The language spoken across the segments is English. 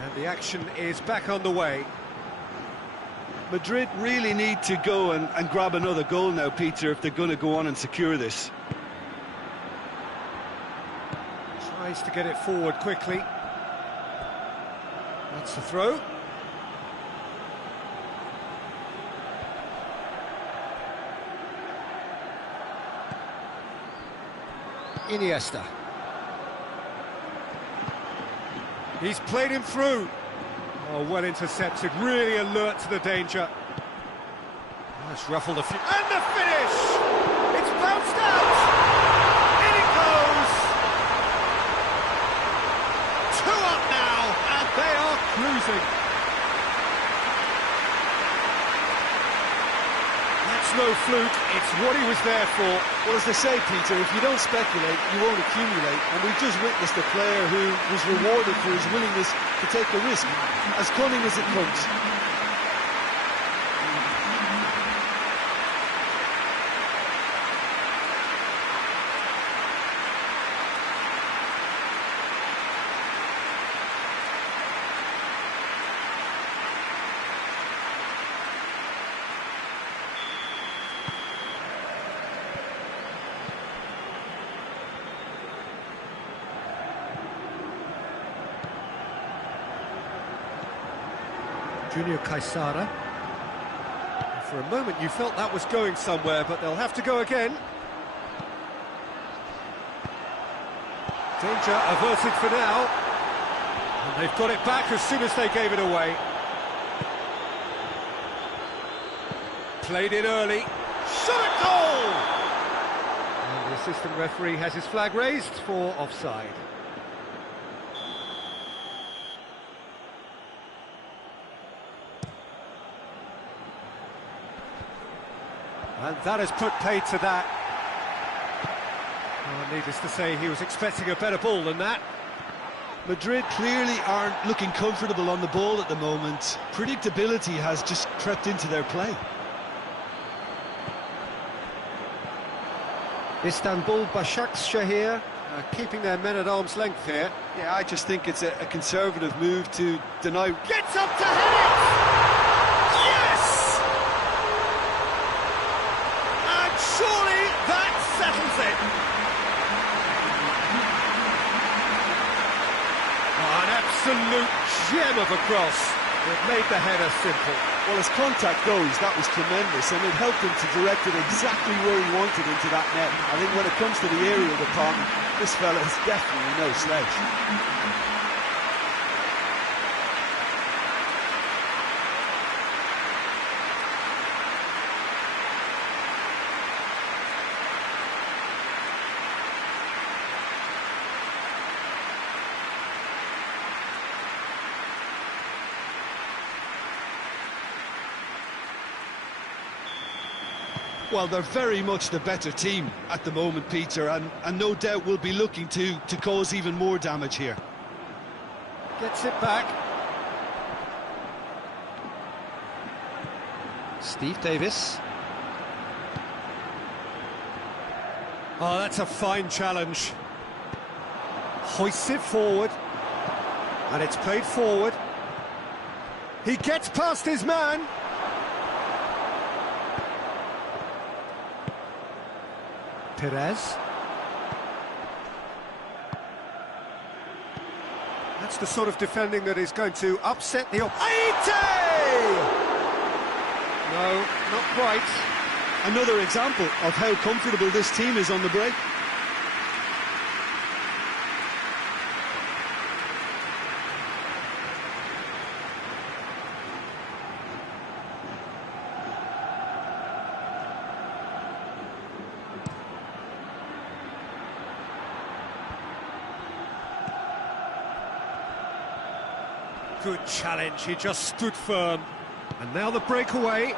And the action is back on the way. Madrid really need to go and grab another goal now, Peter, if they're going to go on and secure this. Tries to get it forward quickly. That's the throw. Iniesta. He's played him through. Oh, well intercepted, really alert to the danger. That's ruffled a few. And the finish! It's bounced out! In it goes! 2 up now, and they are cruising. That's no fluke, it's what he was there for. Well, as they say, Peter, if you don't speculate, you won't accumulate. And we've just witnessed a player who was rewarded for his willingness to take a risk, as cunning as it comes. Junior Caesara. For a moment you felt that was going somewhere, but they'll have to go again. Danger averted for now. And they've got it back as soon as they gave it away. Played it early. Shot a goal! And the assistant referee has his flag raised for offside. And that has put paid to that. Oh, needless to say, he was expecting a better ball than that. Madrid clearly aren't looking comfortable on the ball at the moment. Predictability has just crept into their play. Istanbul Başakşehir keeping their men at arm's length here. Yeah, I just think it's a conservative move to deny... Gets up to head it! Yes! Surely that settles it. Oh, an absolute gem of a cross. It made the header simple. Well, as contact goes, that was tremendous, and it helped him to direct it exactly where he wanted into that net. I think when it comes to the aerial department, this fella is definitely no slouch. Well, they're very much the better team at the moment, Peter, and no doubt will be looking to cause even more damage here. Gets it back. Steve Davis. Oh, that's a fine challenge. Hoists it forward. And it's played forward. He gets past his man. Perez. That's the sort of defending that is going to upset the... Aite! No, not quite. Another example of how comfortable this team is on the break. Good challenge, he just stood firm. And now the breakaway.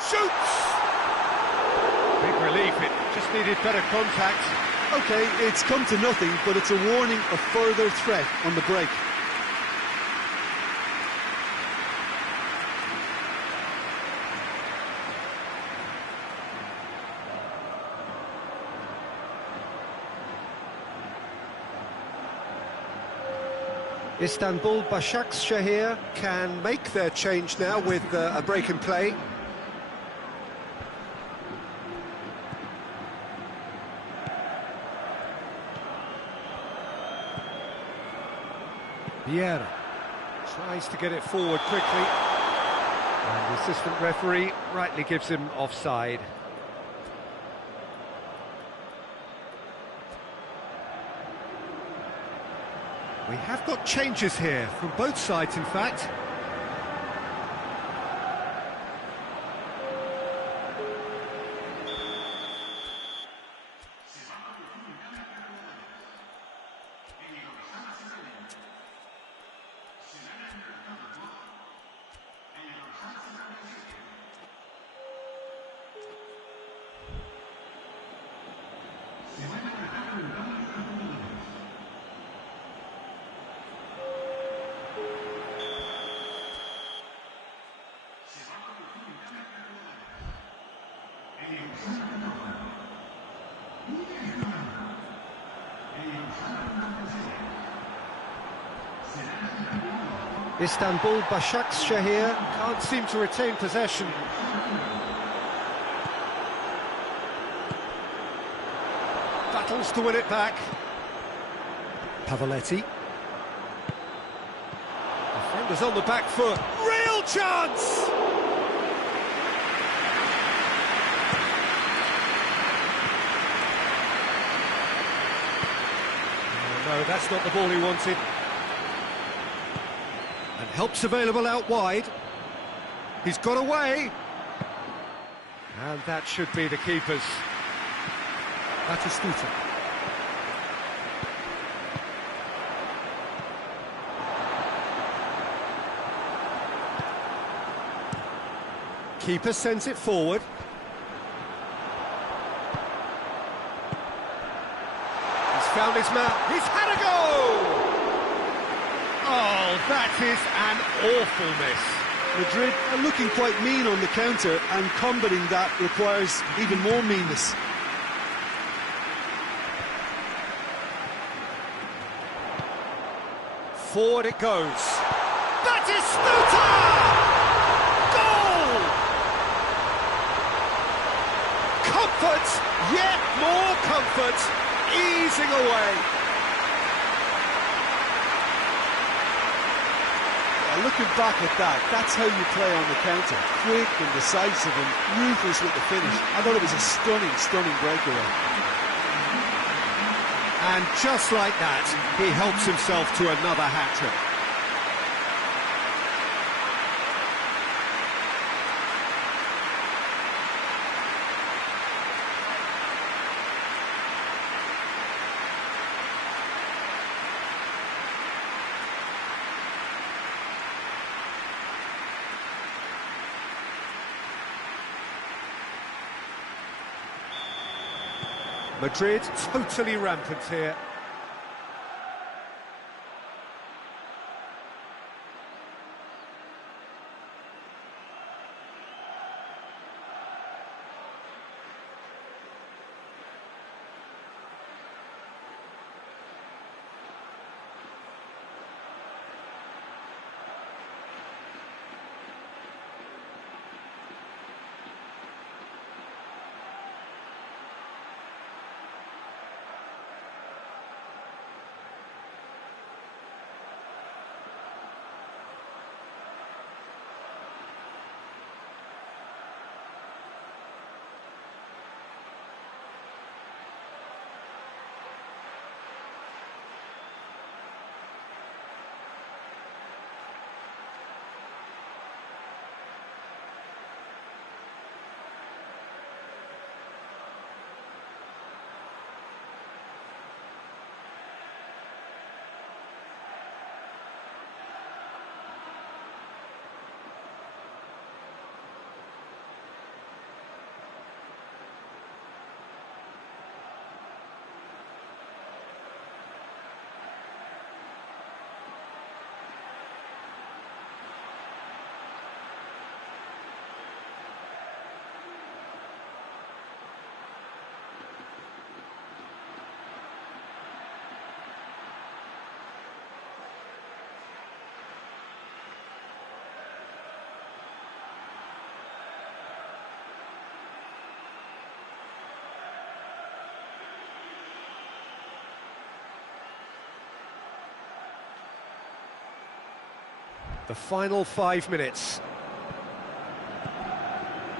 Shoots! Big relief, it just needed better contact. OK, it's come to nothing, but it's a warning of further threat on the break. Istanbul Başakşehir can make their change now with a break in play. Vieira tries to get it forward quickly, and the assistant referee rightly gives him offside. We have got changes here from both sides, in fact. Istanbul Başakşehir can't seem to retain possession. Battles to win it back. Pavoletti. Defenders on the back foot. Real chance! No, that's not the ball he wanted. And help's available out wide. He's got away. And that should be the keeper's. Batistuta. Keeper sends it forward. He's found his man. He's had a go! Oh, that is an awful miss. Madrid are looking quite mean on the counter, and combating that requires even more meanness. Forward it goes. Batistuta! Goal! Comfort, yet more comfort, easing away. Looking back at that, that's how you play on the counter. Quick and decisive and ruthless with the finish. I thought it was a stunning, stunning breakaway. And just like that, he helps himself to another hat-trick. Madrid totally rampant here. The final 5 minutes.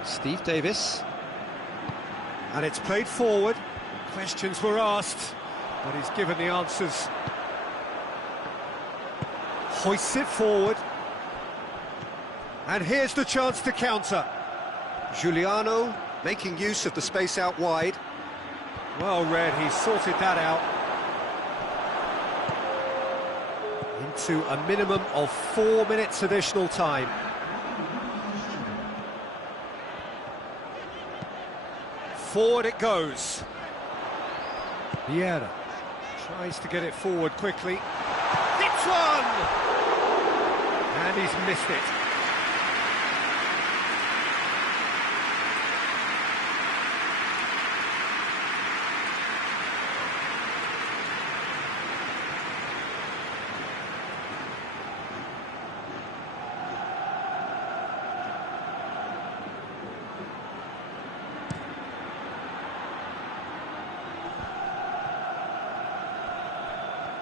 Steve Davis. And it's played forward. Questions were asked, but he's given the answers. Hoists it forward. And here's the chance to counter. Giuliano making use of the space out wide. Well read, he's sorted that out. Into a minimum of 4 minutes additional time. Forward it goes. Vieira tries to get it forward quickly. Hits one! And he's missed it.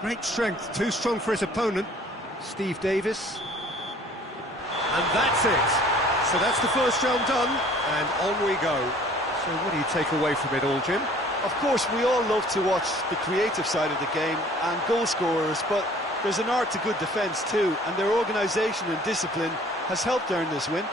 Great strength, too strong for his opponent. Steve Davis. And that's it. So that's the first round done, and on we go. So what do you take away from it all, Jim? Of course, we all love to watch the creative side of the game and goal scorers, but there's an art to good defence too, and their organisation and discipline has helped earn this win.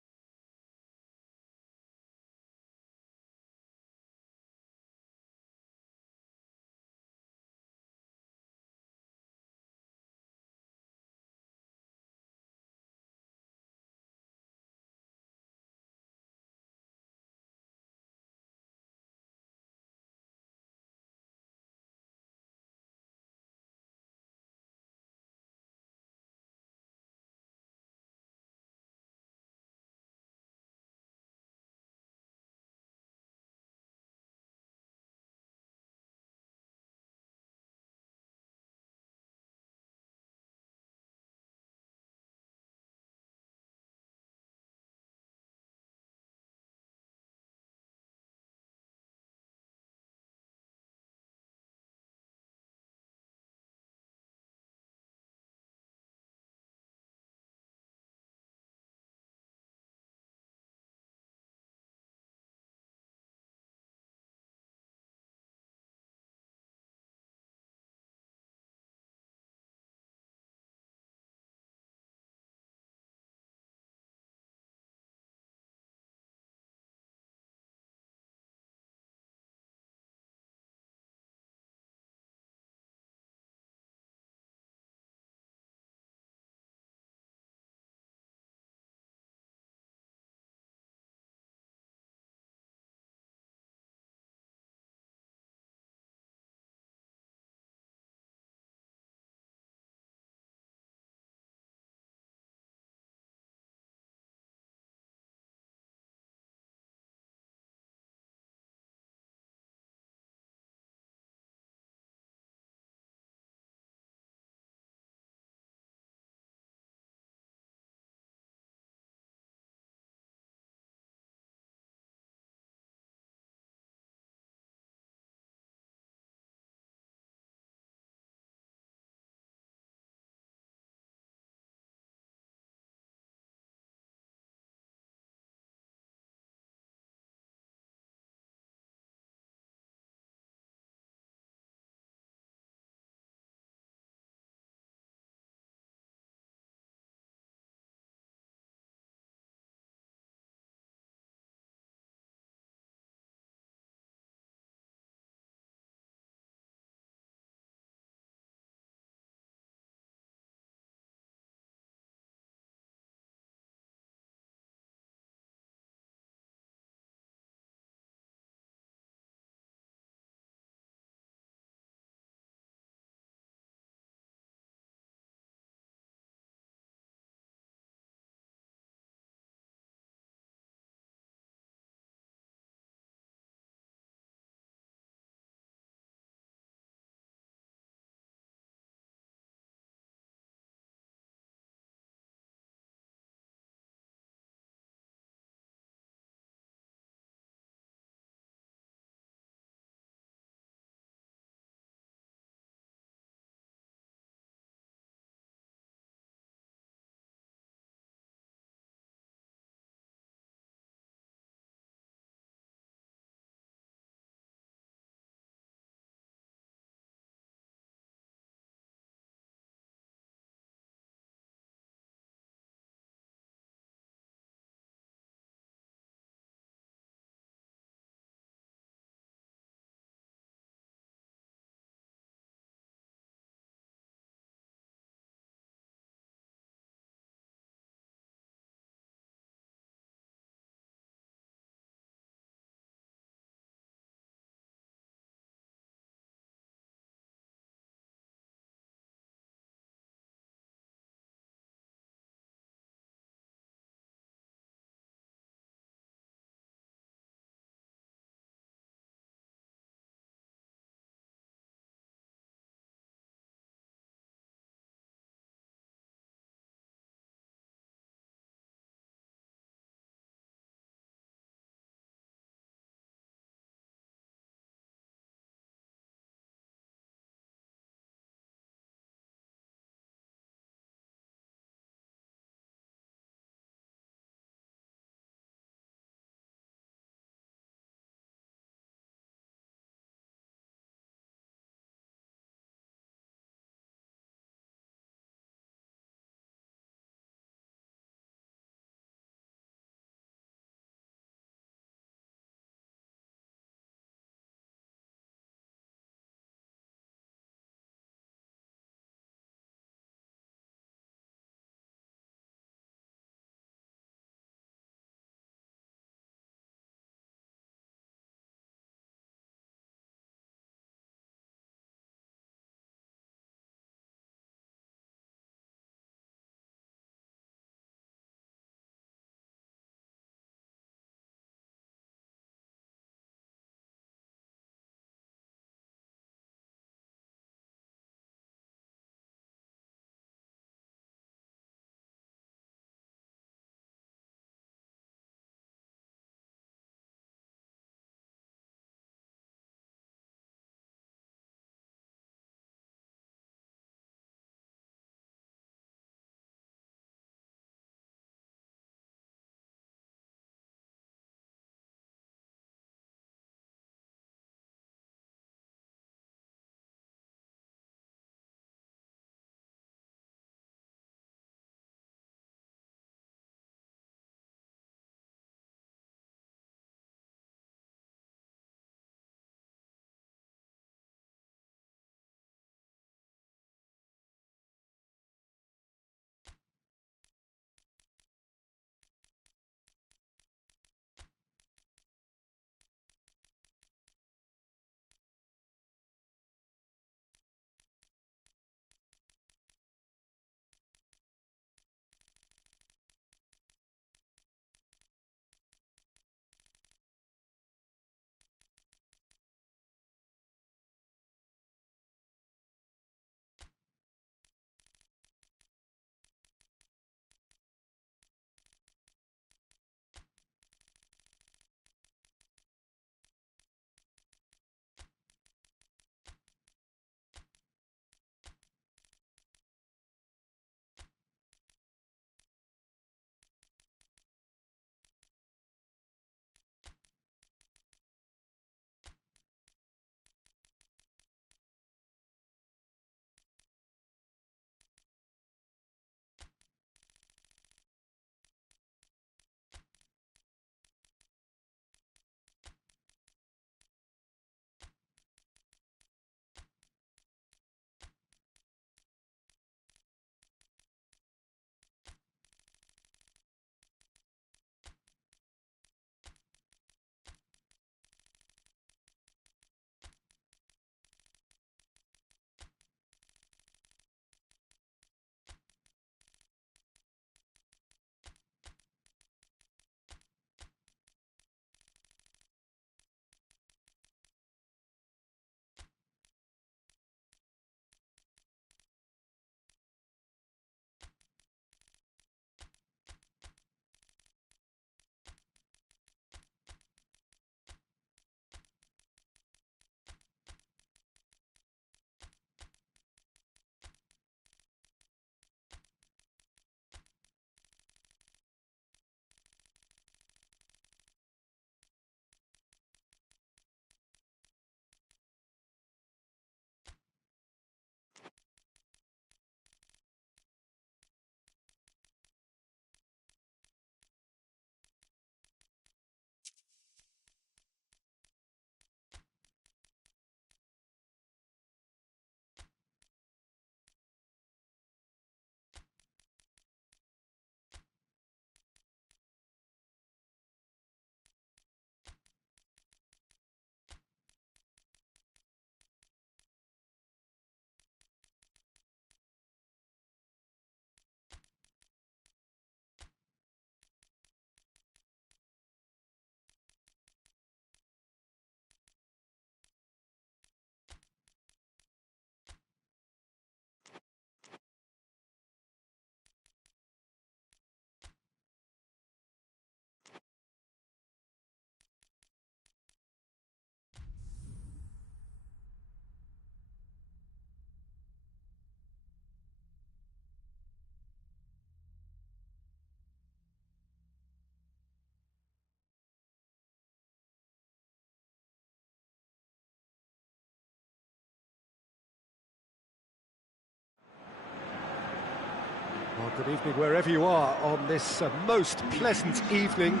Good evening wherever you are on this most pleasant evening.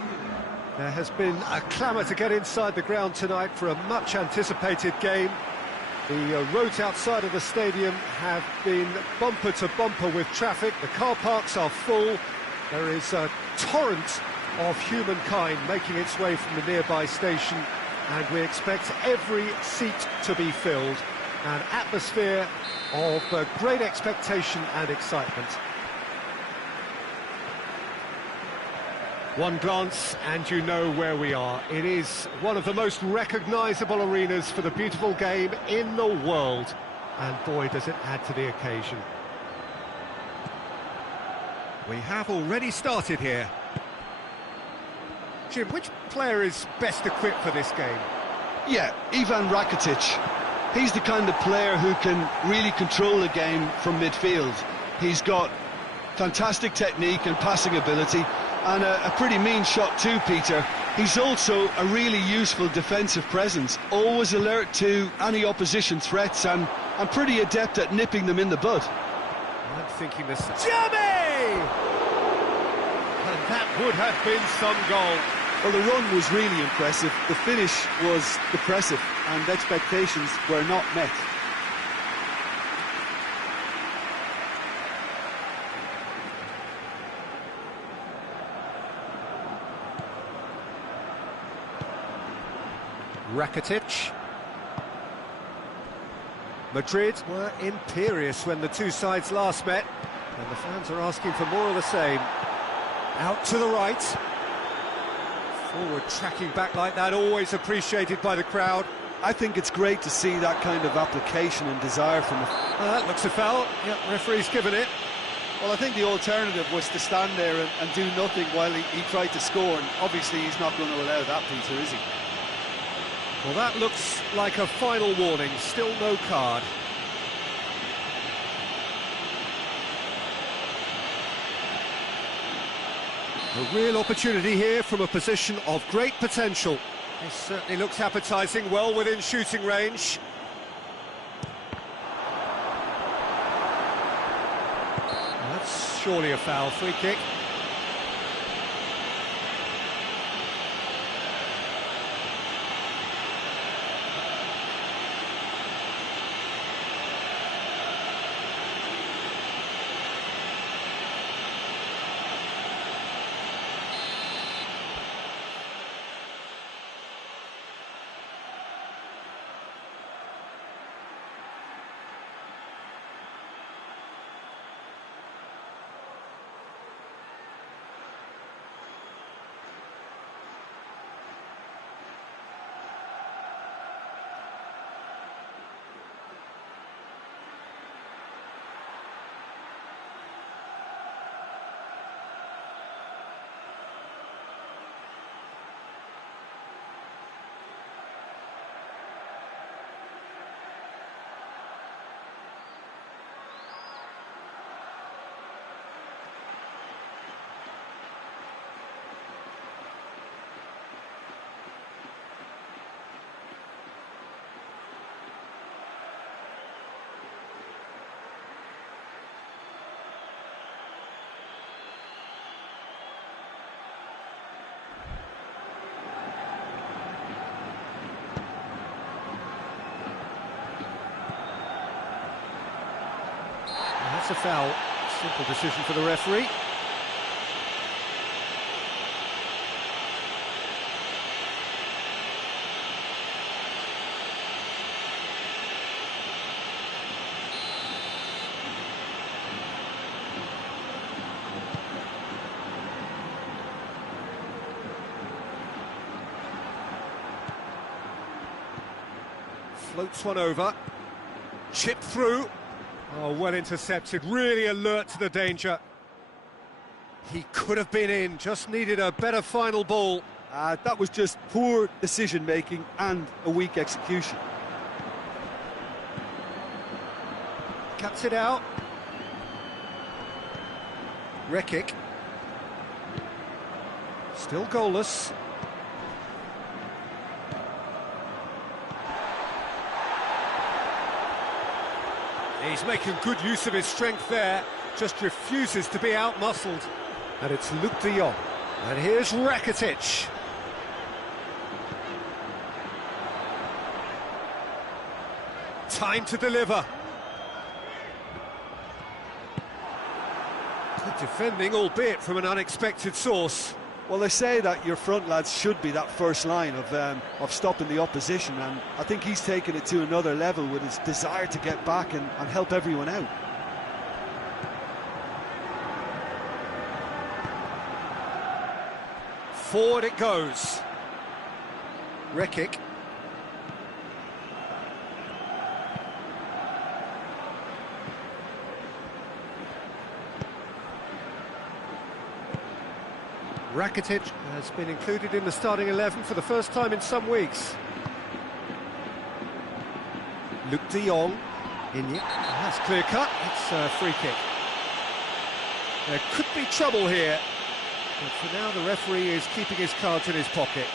There has been a clamour to get inside the ground tonight for a much anticipated game. The roads outside of the stadium have been bumper to bumper with traffic. The car parks are full. There is a torrent of humankind making its way from the nearby station, and we expect every seat to be filled. An atmosphere of great expectation and excitement. One glance and you know where we are. It is one of the most recognisable arenas for the beautiful game in the world. And boy, does it add to the occasion. We have already started here. Jim, which player is best equipped for this game? Yeah, Ivan Rakitic. He's the kind of player who can really control the game from midfield. He's got fantastic technique and passing ability, and a pretty mean shot too, Peter. He's also a really useful defensive presence, always alert to any opposition threats, and pretty adept at nipping them in the bud. I'm thinking this... Jamie! And that would have been some goal. Well, the run was really impressive, the finish was depressive, and expectations were not met. Rakitic. Madrid were imperious when the two sides last met, and the fans are asking for more of the same. Out to the right. Forward tracking back like that, always appreciated by the crowd. I think it's great to see that kind of application and desire from the... That looks a foul. Yep, referee's given it. Well, I think the alternative was to stand there and do nothing while he tried to score, and obviously he's not going to allow that, Peter, is he? Well, that looks like a final warning, still no card. A real opportunity here from a position of great potential. This certainly looks appetising, well within shooting range. That's surely a foul, free kick. That's a foul. Simple decision for the referee. Floats one over. Chipped through. Oh, well intercepted, really alert to the danger. He could have been in, just needed a better final ball. That was just poor decision-making and a weak execution. Cuts it out. Rekic. Still goalless. He's making good use of his strength there. just refuses to be outmuscled. And it's Luke de Jong. And here's Rakitic. Time to deliver. Good defending, albeit from an unexpected source. Well, they say that your front lads should be that first line of stopping the opposition, and I think he's taken it to another level with his desire to get back and help everyone out. Forward it goes. Rekic. Rakitic has been included in the starting 11 for the first time in some weeks. Luke de Jong. That's clear cut. It's a free kick. There could be trouble here, but for now the referee is keeping his cards in his pocket.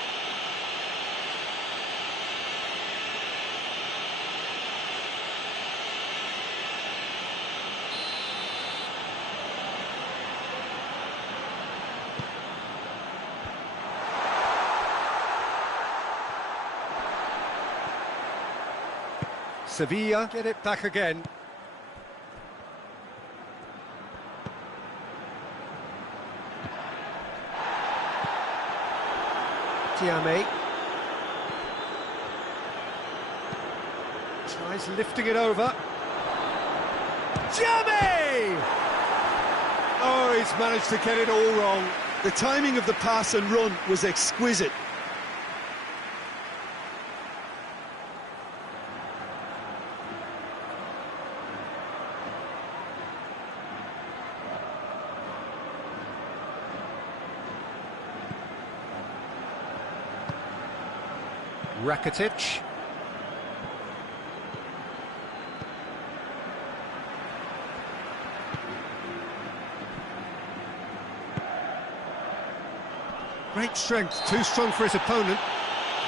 Sevilla get it back again. Tiame tries lifting it over. Tiame! Oh, he's managed to get it all wrong. The timing of the pass and run was exquisite. Rakitic. Great strength, too strong for his opponent.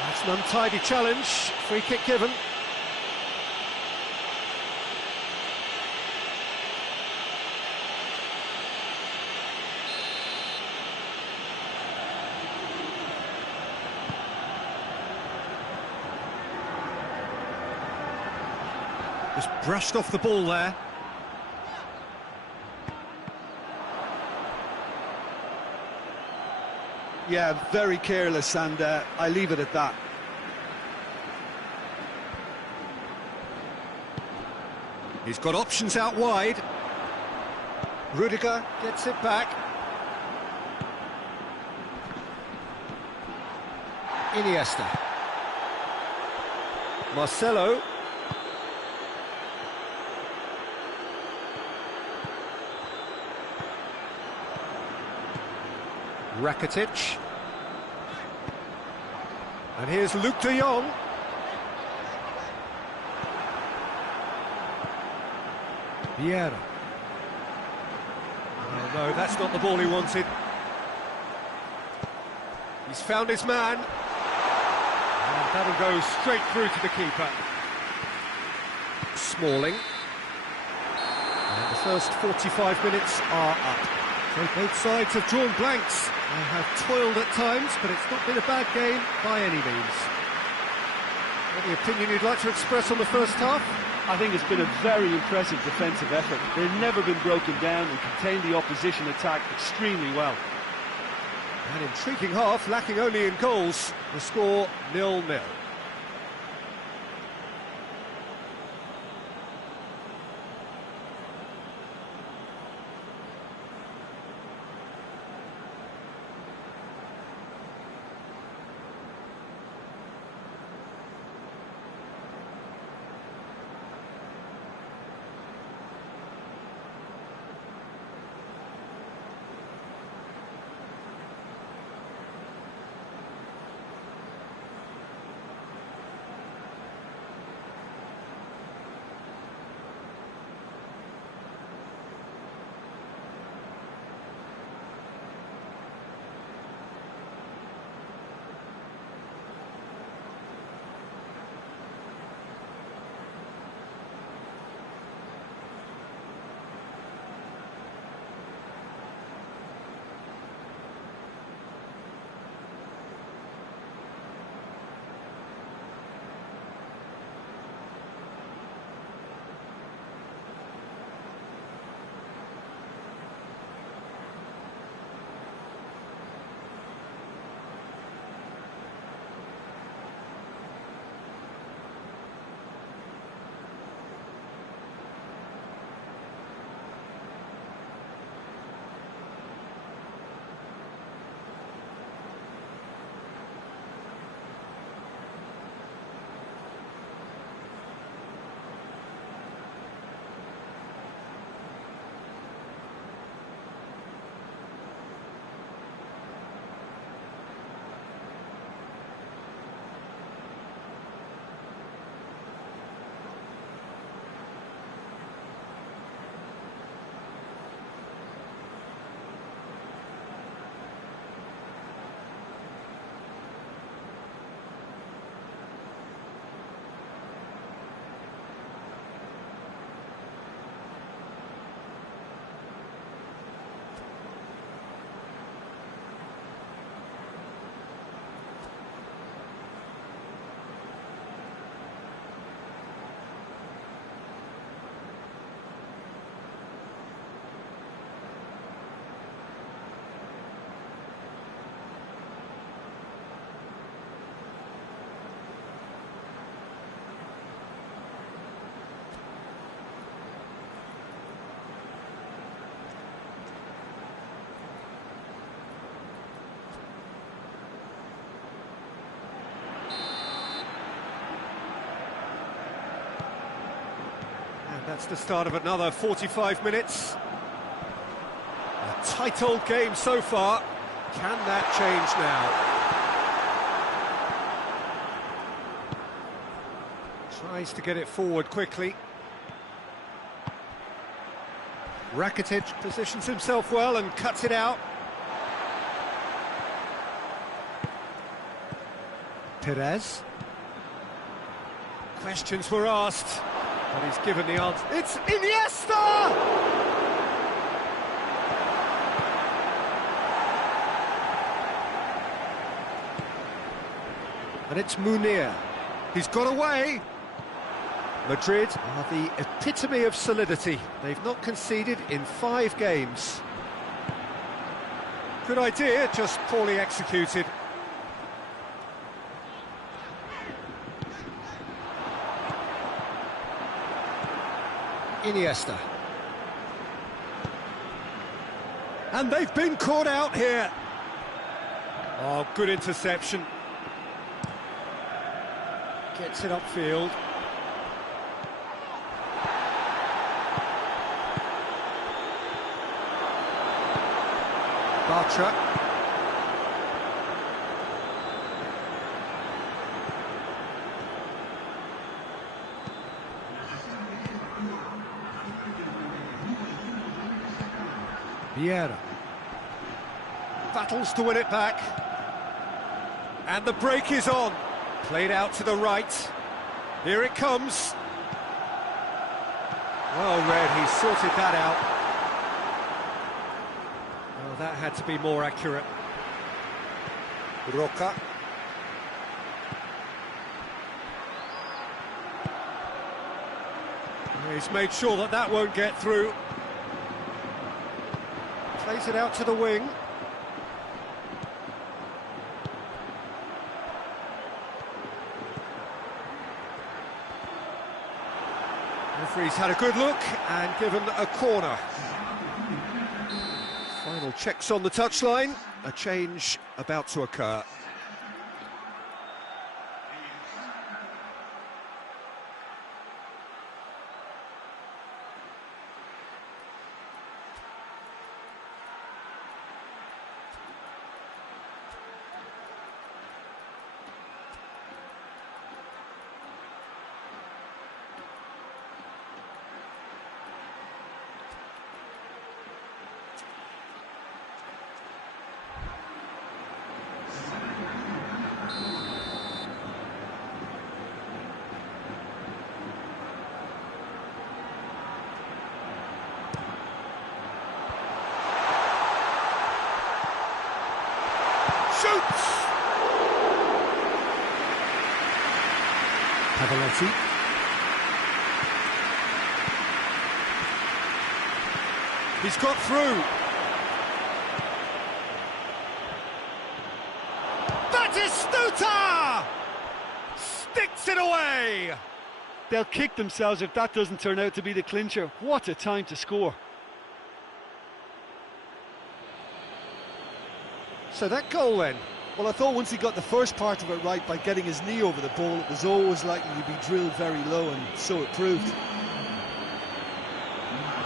That's an untidy challenge, free kick given. Just brushed off the ball there. Yeah, very careless, and I leave it at that. He's got options out wide. Rudiger gets it back. Iniesta. Marcelo. Rakitic. And here's Luke de Jong. Vieira. Oh no, that's not the ball he wanted. He's found his man. And that'll go straight through to the keeper. Smalling. And the first 45 minutes are up. So both sides have drawn blanks. They have toiled at times, but it's not been a bad game by any means. Any opinion you'd like to express on the first half? I think it's been a very impressive defensive effort. They've never been broken down and contained the opposition attack extremely well. An intriguing half, lacking only in goals. The score 0-0. That's the start of another 45 minutes. A tight old game so far. Can that change now? Tries to get it forward quickly. Rakitic positions himself well and cuts it out. Perez. Questions were asked, but he's given the answer. It's Iniesta! And it's Munir. He's got away. Madrid are the epitome of solidity. They've not conceded in 5 games. Good idea, just poorly executed. Iniesta. And they've been caught out here. Oh, good interception. Gets it upfield. Bartra. Vieira. Battles to win it back. And the break is on. Played out to the right. Here it comes. Well read, he sorted that out. Well, that had to be more accurate. Roca. He's made sure that that won't get through. Plays it out to the wing. Referee's had a good look and given a corner. Final checks on the touchline. A change about to occur. Shoots! Pavoletti. He's got through. Batistuta! Sticks it away! They'll kick themselves if that doesn't turn out to be the clincher. What a time to score. So that goal then. Well, I thought once he got the first part of it right by getting his knee over the ball, it was always likely to be drilled very low, and so it proved.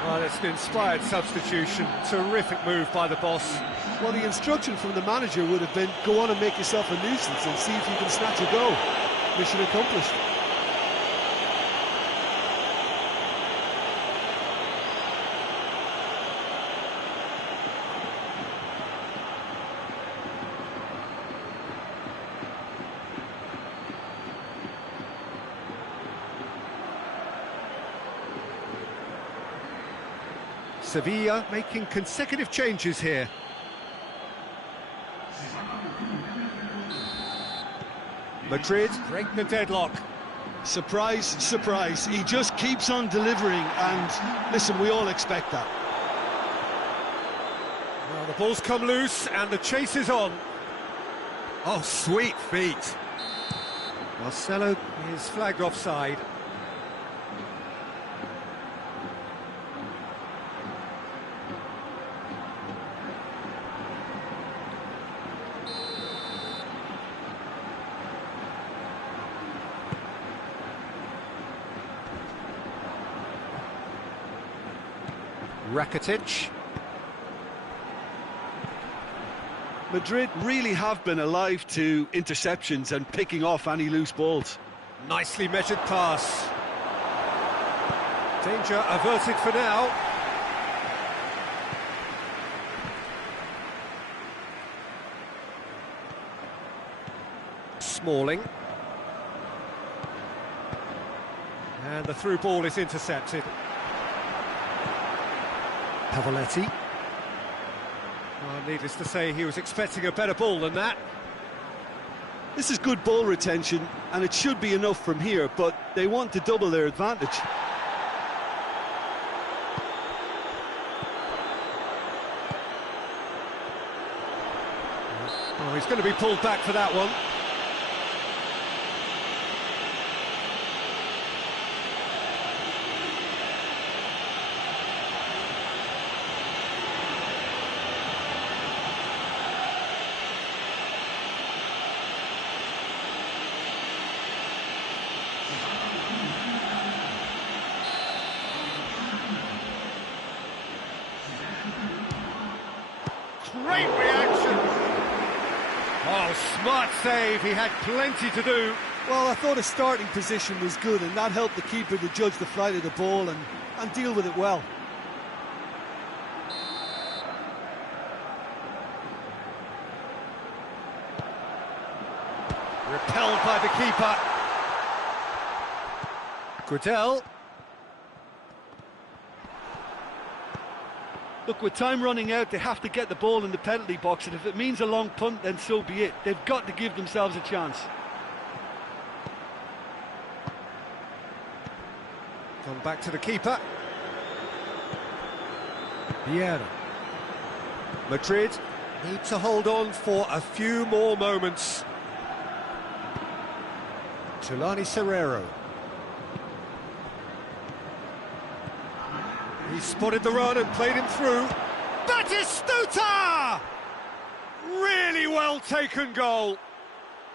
Well, it's an inspired substitution. Terrific move by the boss. Well, the instruction from the manager would have been, go on and make yourself a nuisance and see if you can snatch a goal. Mission accomplished. Sevilla making consecutive changes here. Madrid break the deadlock. Surprise, surprise. He just keeps on delivering, and listen, we all expect that. Well, the ball's come loose and the chase is on. Oh, sweet feet. Marcelo is flagged offside. Rakitic. Madrid really have been alive to interceptions and picking off any loose balls. Nicely measured pass. Danger averted for now. Smalling. And the through ball is intercepted. Pavoletti. Well, needless to say, he was expecting a better ball than that. This is good ball retention, and it should be enough from here, but they want to double their advantage. Oh, he's going to be pulled back for that one. Great reaction! Oh, smart save, he had plenty to do. Well, I thought his starting position was good, and that helped the keeper to judge the flight of the ball and deal with it well. Repelled by the keeper. Goodell. Look, with time running out, they have to get the ball in the penalty box, and if it means a long punt, then so be it. They've got to give themselves a chance. Come back to the keeper. Vieira. Madrid need to hold on for a few more moments. Tulani Serrero. He spotted the run and played him through. Batistuta! Really well taken goal.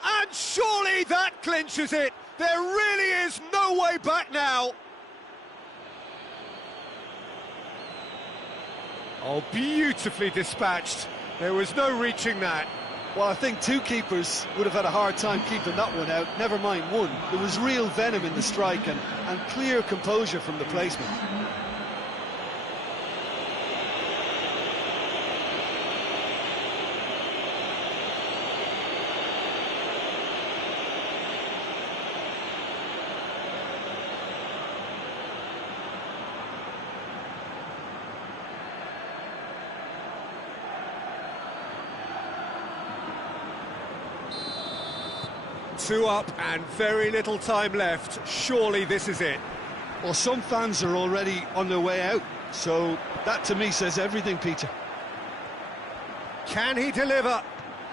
And surely that clinches it. There really is no way back now. Oh, beautifully dispatched. There was no reaching that. Well, I think two keepers would have had a hard time keeping that one out, never mind one. There was real venom in the strike and clear composure from the placement. Two up and very little time left. Surely this is it. Well, some fans are already on their way out, so that to me says everything, Peter. Can he deliver?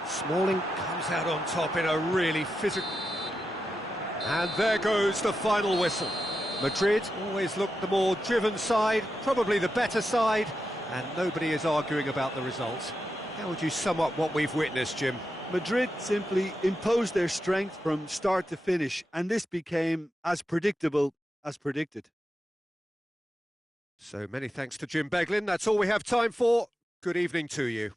Smalling comes out on top in a really physical... And there goes the final whistle. Madrid always looked the more driven side, probably the better side, and nobody is arguing about the result. How would you sum up what we've witnessed, Jim? Madrid simply imposed their strength from start to finish, and this became as predictable as predicted. So many thanks to Jim Beglin. That's all we have time for. Good evening to you.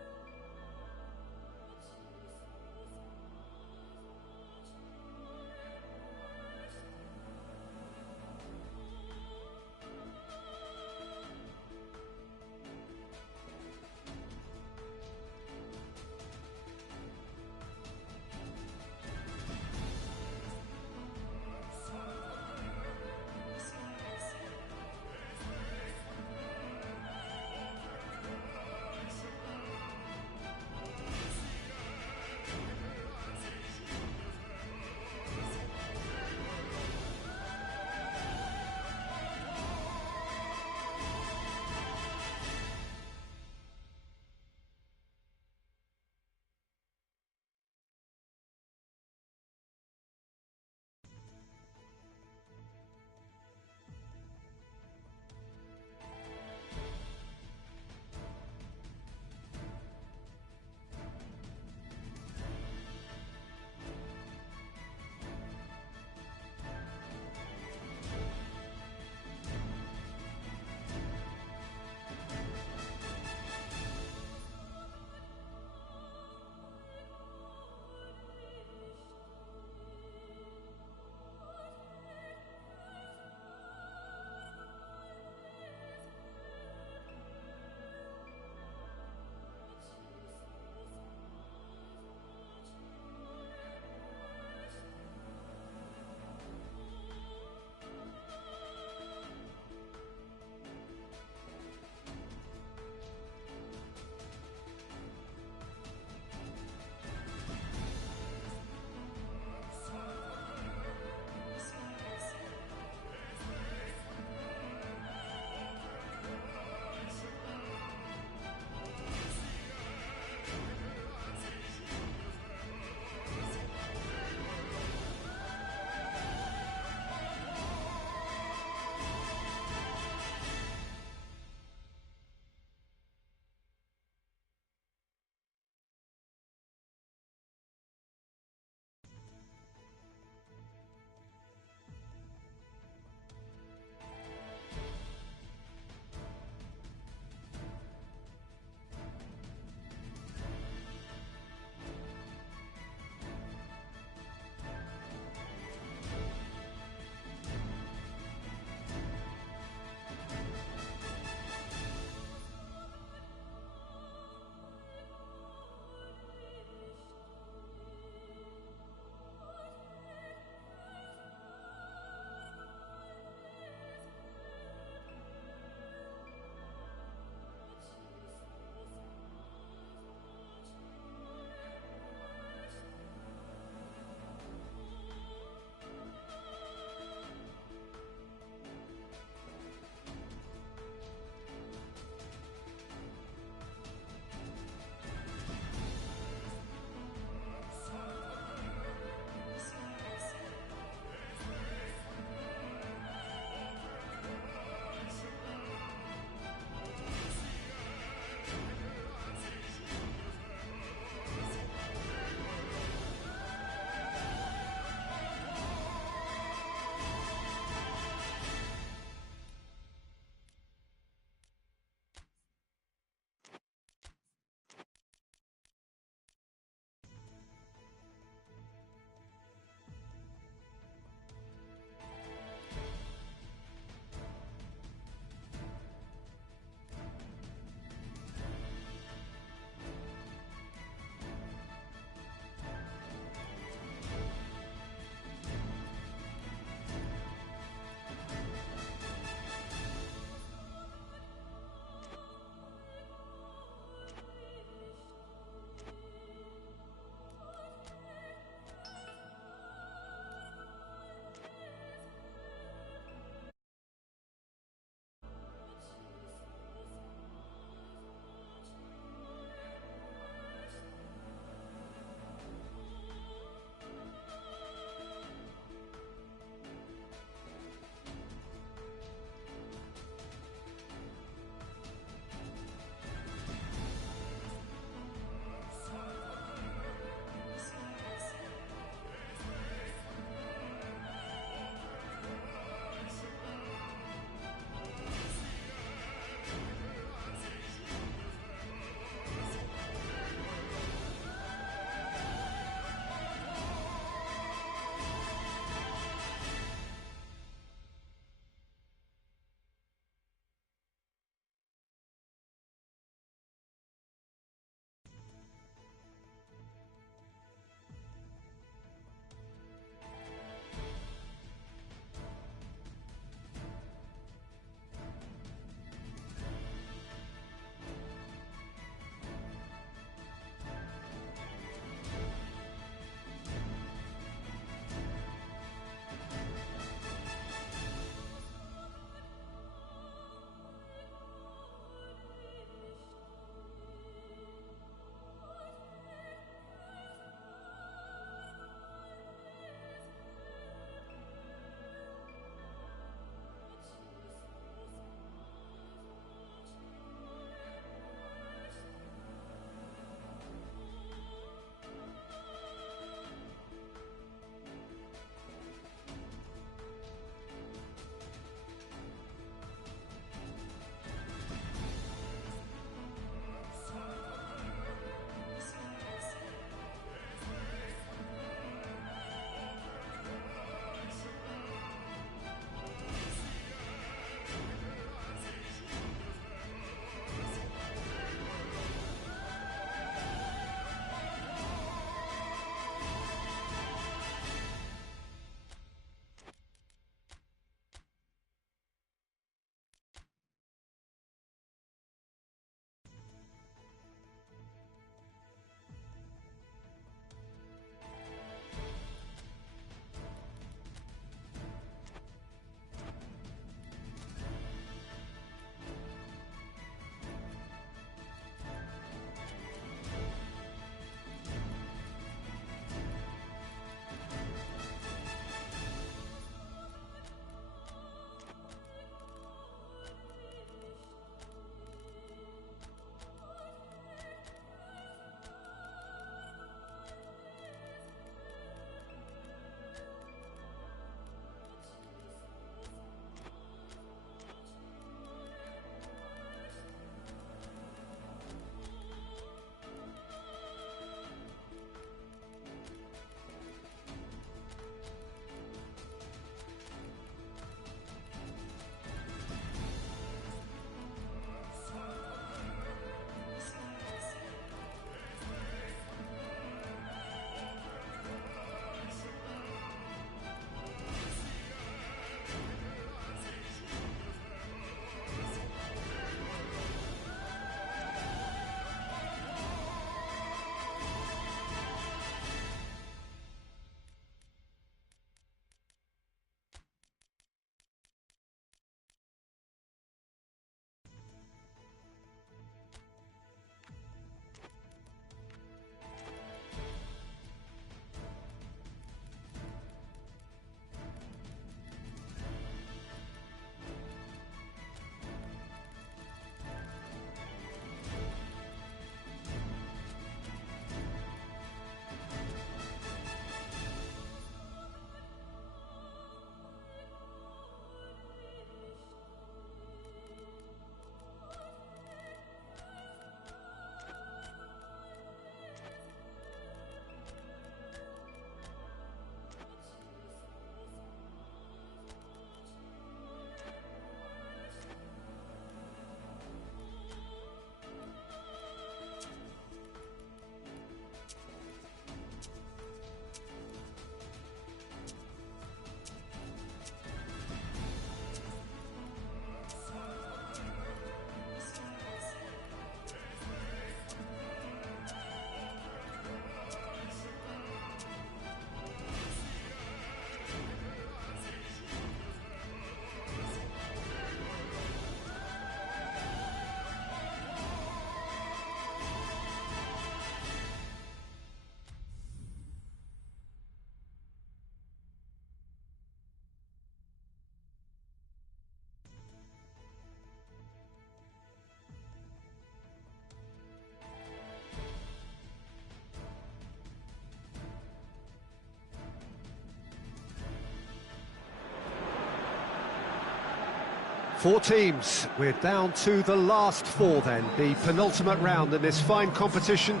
Four teams. We're down to the last four then, the penultimate round in this fine competition.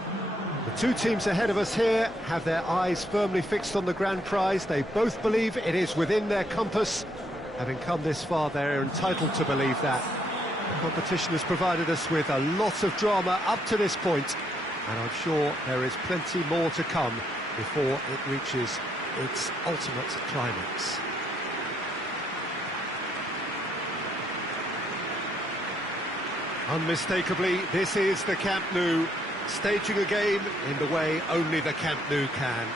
The two teams ahead of us here have their eyes firmly fixed on the grand prize. They both believe it is within their compass. Having come this far, they're entitled to believe that. The competition has provided us with a lot of drama up to this point, and I'm sure there is plenty more to come before it reaches its ultimate climax. Unmistakably, this is the Camp Nou, staging a game in the way only the Camp Nou can.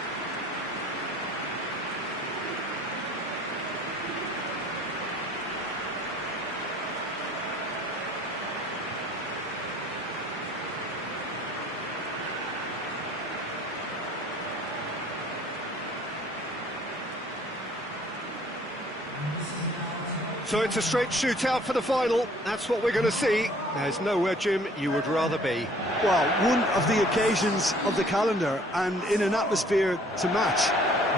So it's a straight shootout for the final. That's what we're going to see. There's nowhere, Jim, you would rather be. Well, one of the occasions of the calendar, and in an atmosphere to match.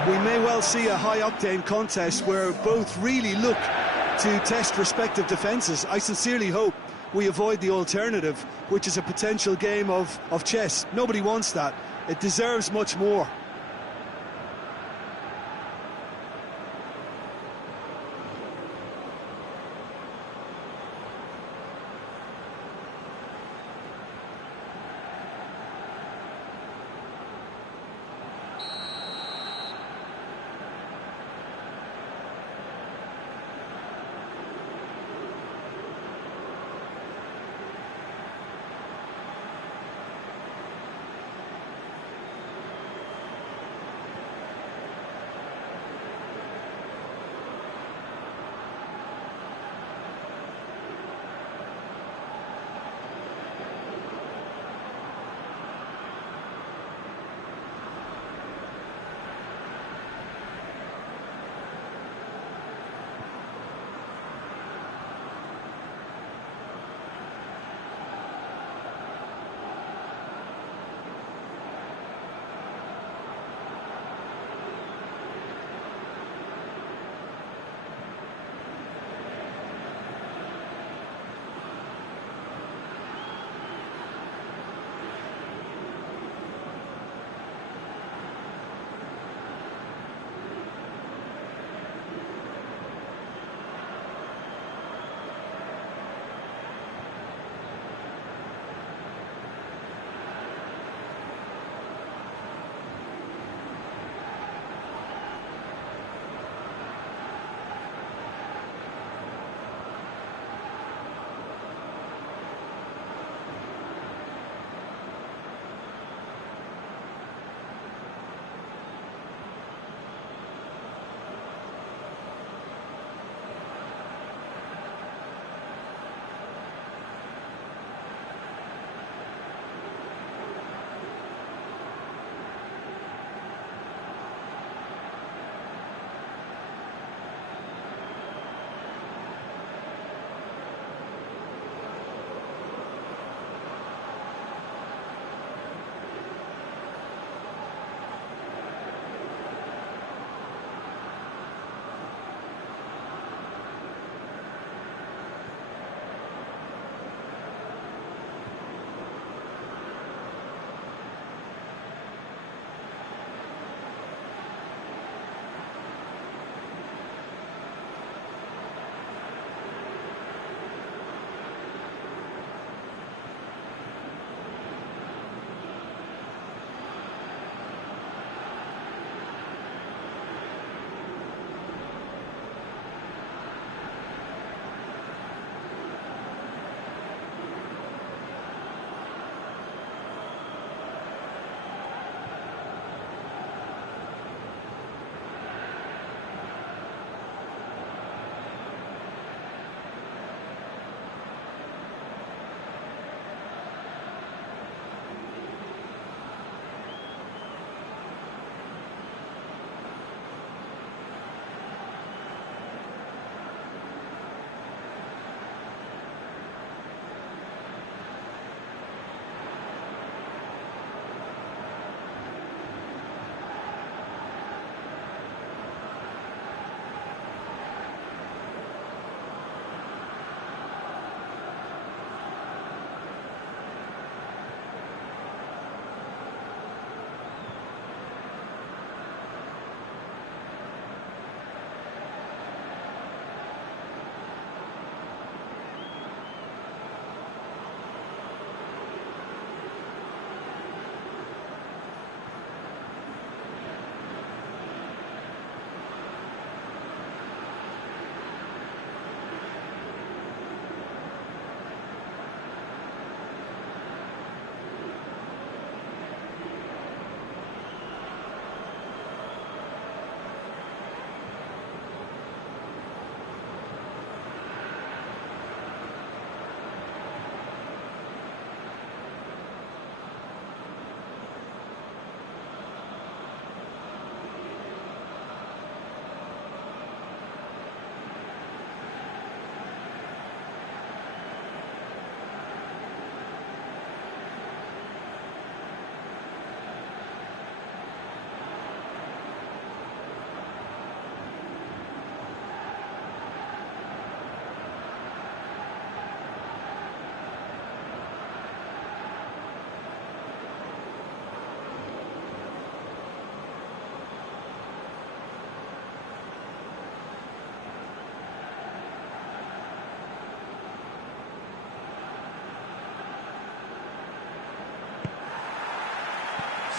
We may well see a high-octane contest where both really look to test respective defences. I sincerely hope we avoid the alternative, which is a potential game of chess. Nobody wants that. It deserves much more.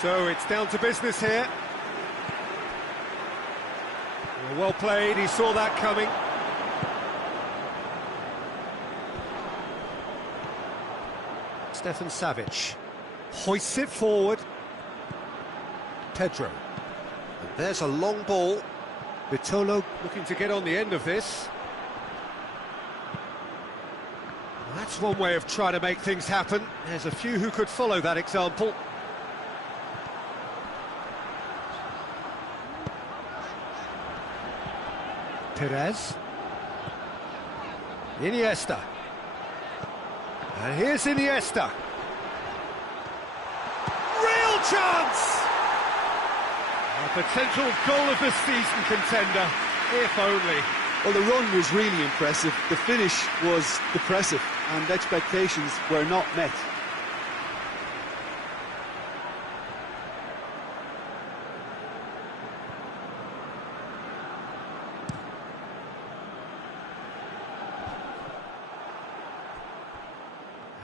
So it's down to business here. Well played, he saw that coming. Stefan Savic hoists it forward. Pedro. And there's a long ball. Vitolo looking to get on the end of this. That's one way of trying to make things happen. There's a few who could follow that example. Perez. Iniesta. And here's Iniesta. Real chance! A potential goal of the season contender, if only. Well, the run was really impressive. The finish was depressive, and expectations were not met.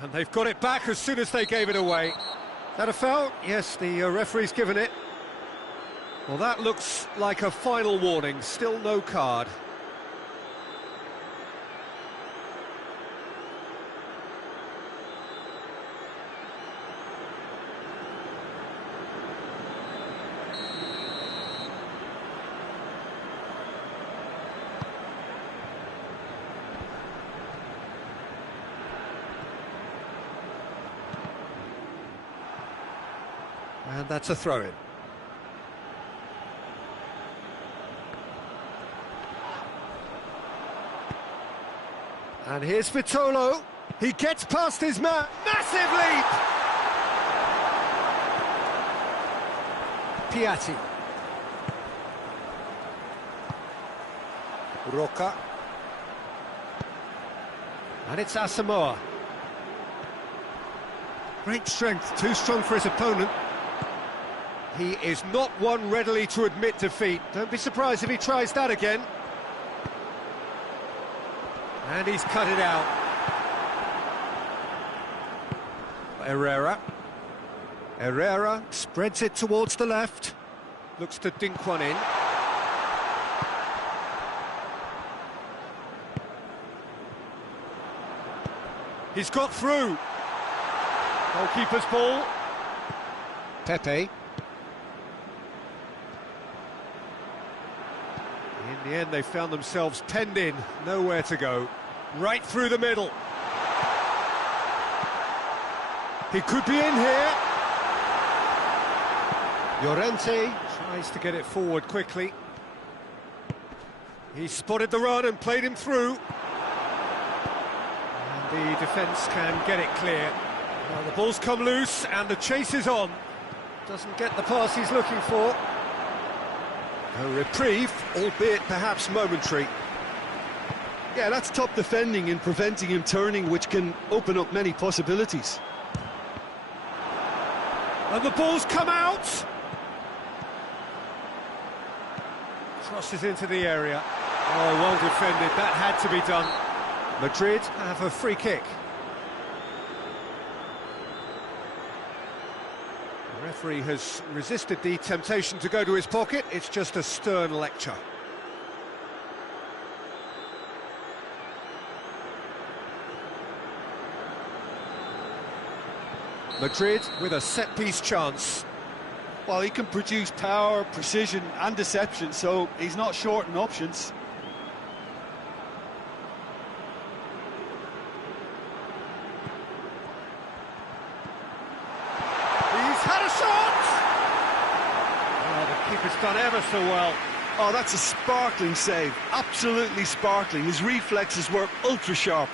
And they've got it back as soon as they gave it away. Is that a foul? Yes, the referee's given it. Well, that looks like a final warning. Still no card. And that's a throw-in. And here's Vitolo. He gets past his man. Massive leap! Piatti. Roca. And it's Asamoah. Great strength, too strong for his opponent. He is not one readily to admit defeat. Don't be surprised if he tries that again. And he's cut it out. Herrera spreads it towards the left. Looks to dink one in. He's got through. Goalkeeper's ball. Pepe. In the end, they found themselves penned in, nowhere to go. Right through the middle. He could be in here. Llorente tries to get it forward quickly. He spotted the run and played him through. And the defence can get it clear. Well, the ball's come loose and the chase is on. Doesn't get the pass he's looking for. A reprieve, albeit perhaps momentary. Yeah, that's top defending and preventing him turning, which can open up many possibilities. And the ball's come out! Crosses into the area. Oh, well defended, that had to be done. Madrid have a free kick. The referee has resisted the temptation to go to his pocket. It's just a stern lecture. Madrid with a set-piece chance. Well, he can produce power, precision and deception, so he's not short in options. He's had a shot! Oh, the keeper's done ever so well. Oh, that's a sparkling save, absolutely sparkling. His reflexes were ultra-sharp.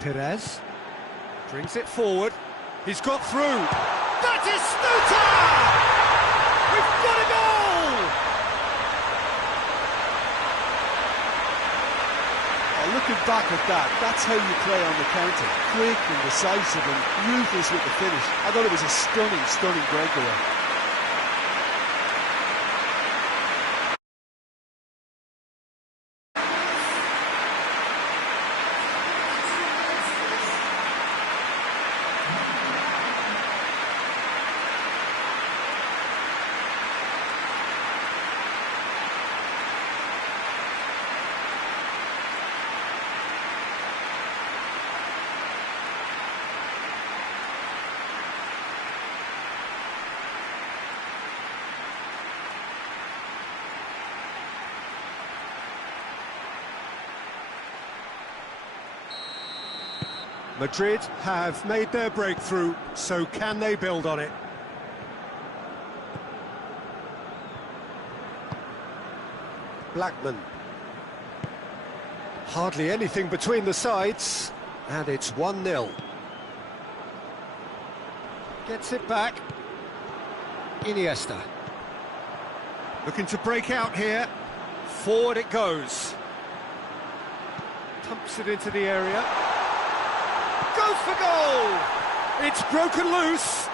Perez brings it forward. He's got through. That is Stuta! We've got a goal! Oh, looking back at that, that's how you play on the counter. Quick and decisive and ruthless with the finish. I thought it was a stunning, stunning breakaway. Madrid have made their breakthrough, so can they build on it? Blackman. Hardly anything between the sides, and it's 1-0. Gets it back. Iniesta. Looking to break out here. Forward it goes. Pumps it into the area. Goes for goal! It's broken loose.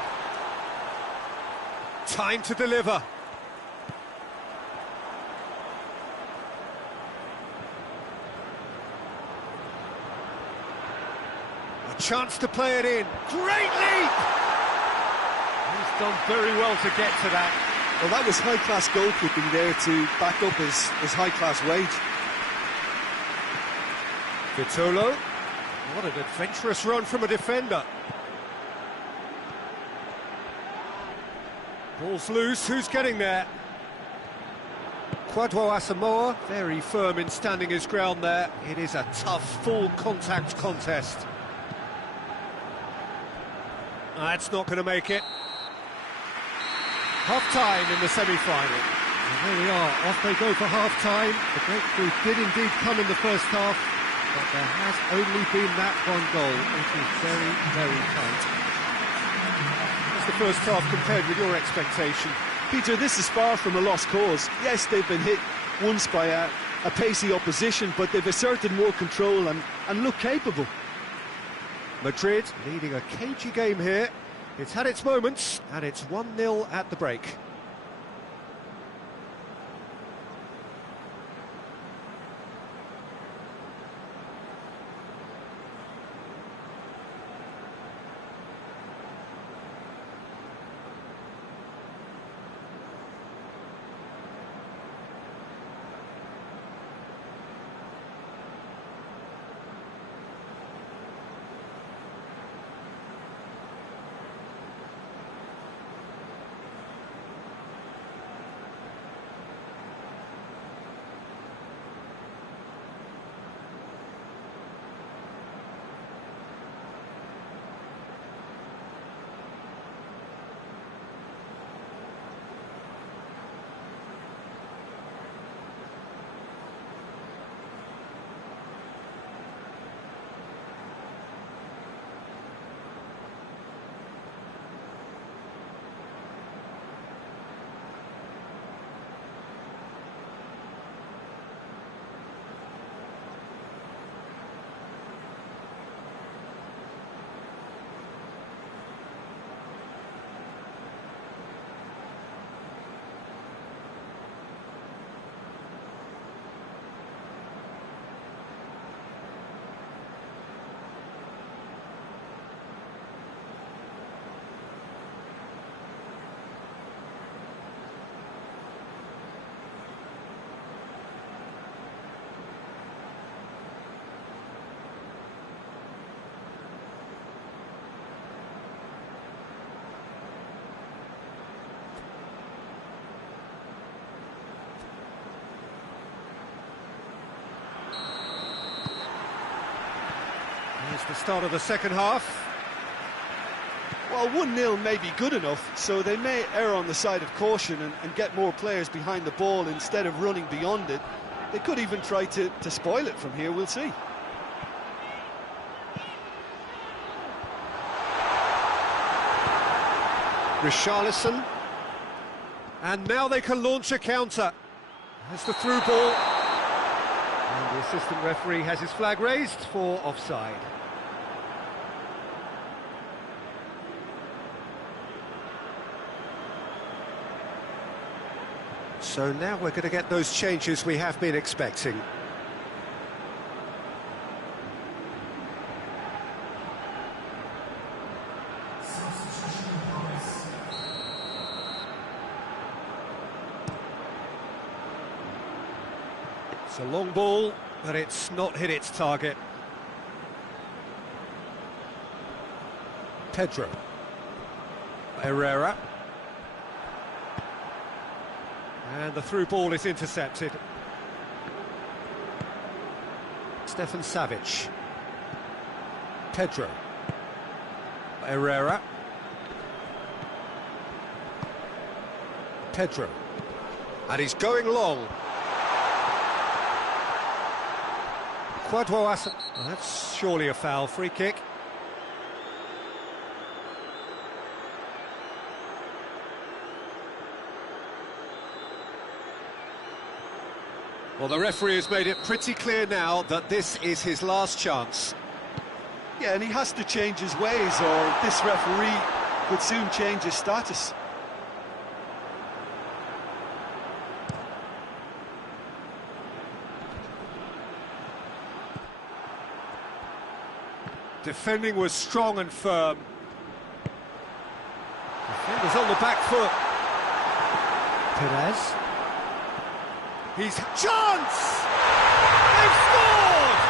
Time to deliver. A chance to play it in. Great leap! He's done very well to get to that. Well, that was high-class goalkeeping there to back up his high-class weight. Vitolo. What an adventurous run from a defender. Ball's loose, who's getting there? Kwadwo Asamoah, very firm in standing his ground there. It is a tough, full-contact contest. That's not going to make it. Half-time in the semi-final. And there we are, off they go for half-time. The breakthrough did indeed come in the first half, but there has only been that one goal. It is very, very tight. What's the first half compared with your expectation? Peter, this is far from a lost cause. Yes, they've been hit once by a pacey opposition, but they've asserted more control and look capable. Madrid leading a cagey game here. It's had its moments, and it's 1-0 at the break. It's the start of the second half. Well, 1-0 may be good enough, so they may err on the side of caution and get more players behind the ball instead of running beyond it. They could even try to spoil it from here, we'll see. Richarlison. And now they can launch a counter. That's the through ball. And the assistant referee has his flag raised for offside. So now we're going to get those changes we have been expecting. It's a long ball, but it's not hit its target. Pedro. Herrera. And the through ball is intercepted. Stefan Savic. Pedro. Herrera. Pedro. And he's going long. Well, that's surely a foul. Free kick. Well, the referee has made it pretty clear now that this is his last chance. Yeah, and he has to change his ways, or this referee could soon change his status. Defending was strong and firm. Defenders on the back foot. Perez. He's chance! They've scored!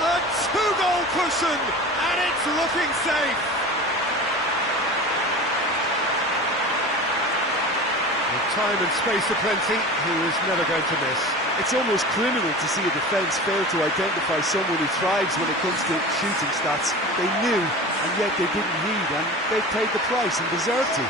A two-goal cushion, and it's looking safe. With time and space aplenty, he was never going to miss. It's almost criminal to see a defence fail to identify someone who thrives when it comes to shooting stats. They knew, and yet they didn't heed, and they paid the price and deserved to.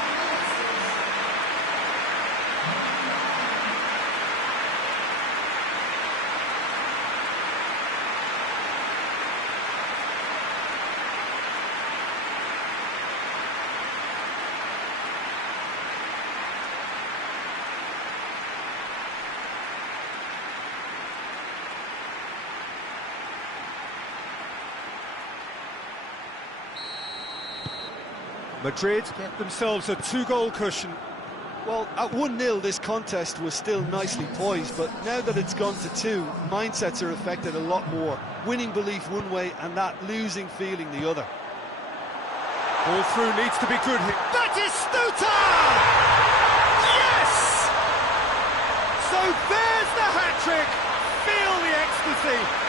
Madrid get themselves a two-goal cushion. Well, at 1-0 this contest was still nicely poised, but now that it's gone to 2, mindsets are affected a lot more. Winning belief one way and that losing feeling the other. Ball through needs to be good here. That is Stuta! Yes! So there's the hat-trick. Feel the ecstasy.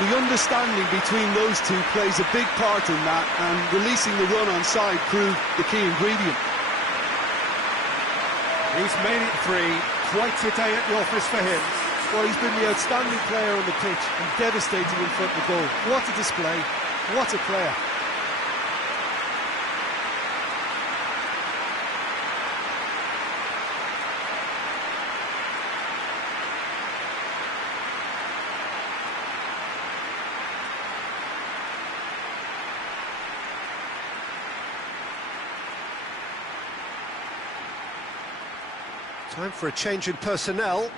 The understanding between those two plays a big part in that, and releasing the run on side proved the key ingredient. He's made it 3. Quite a day at the office for him. Well, he's been the outstanding player on the pitch and devastating in front of the goal. What a display, what a player. Time for a change in personnel.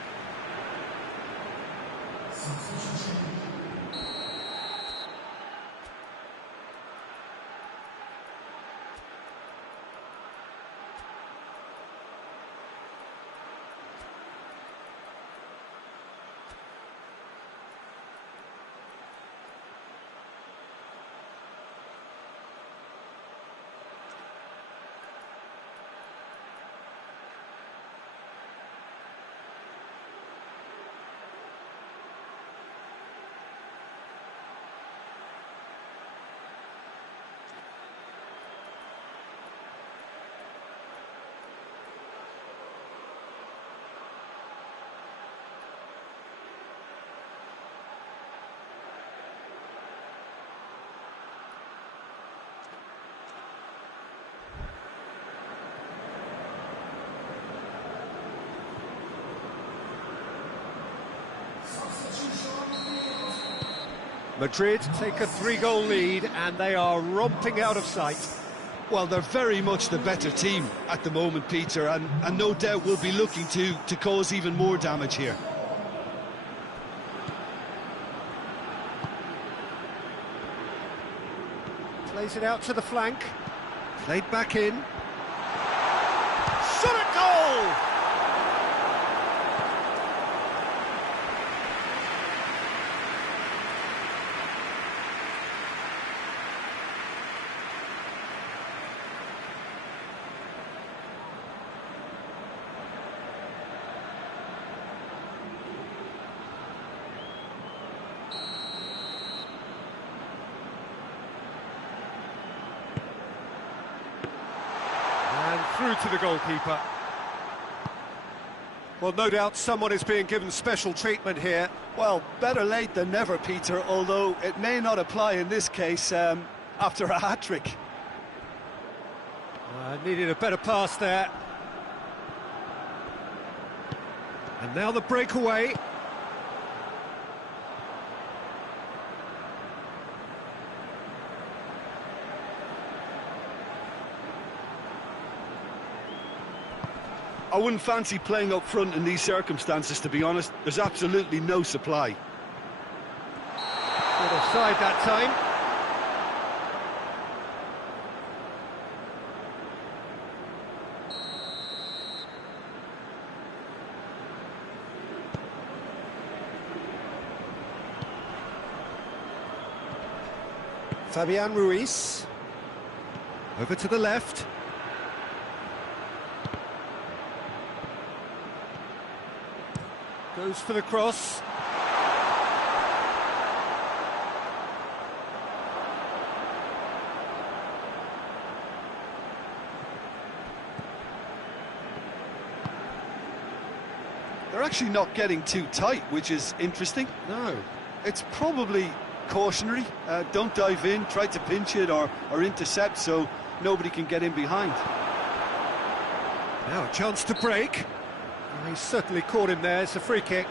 Madrid take a 3-goal lead and they are romping out of sight. Well, they're very much the better team at the moment, Peter, and no doubt will be looking to cause even more damage here. Plays it out to the flank. Played back in. Shot at goal! Through to the goalkeeper. Well, no doubt someone is being given special treatment here. Well, better late than never, Peter, although it may not apply in this case after a hat-trick. Needed a better pass there. And now the breakaway. I wouldn't fancy playing up front in these circumstances, to be honest. There's absolutely no supply. Good offside that time. Fabian Ruiz. Over to the left. Goes for the cross. They're actually not getting too tight, which is interesting. No. It's probably cautionary. Don't dive in, try to pinch it or intercept so nobody can get in behind. Now a chance to break. He certainly caught him there. It's a free kick.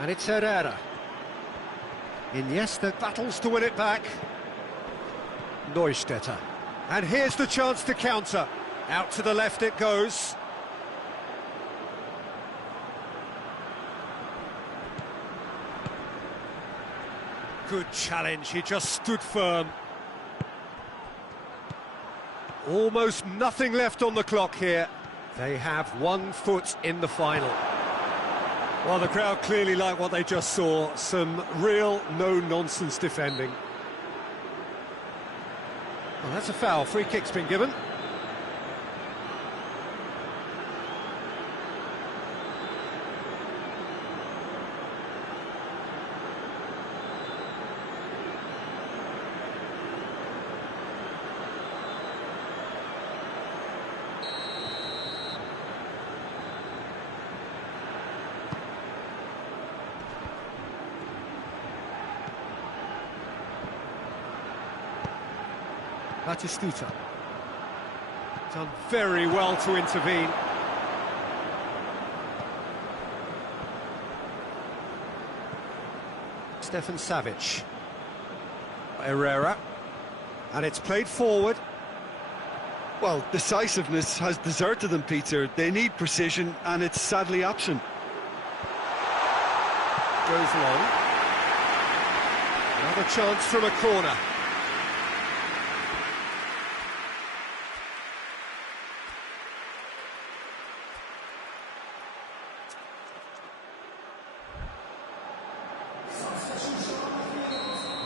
And it's Herrera. Iniesta battles to win it back. Neustädter. And here's the chance to counter. Out to the left it goes. Good challenge, he just stood firm. Almost nothing left on the clock here. They have 1 foot in the final. Well, the crowd clearly like what they just saw. Some real no-nonsense defending. Well, that's a foul. Free kick's been given. Batistuta. Done very well to intervene. Stefan Savic. Herrera. And it's played forward. Well, decisiveness has deserted them, Peter. They need precision, and it's sadly absent. Goes long. Another chance from a corner.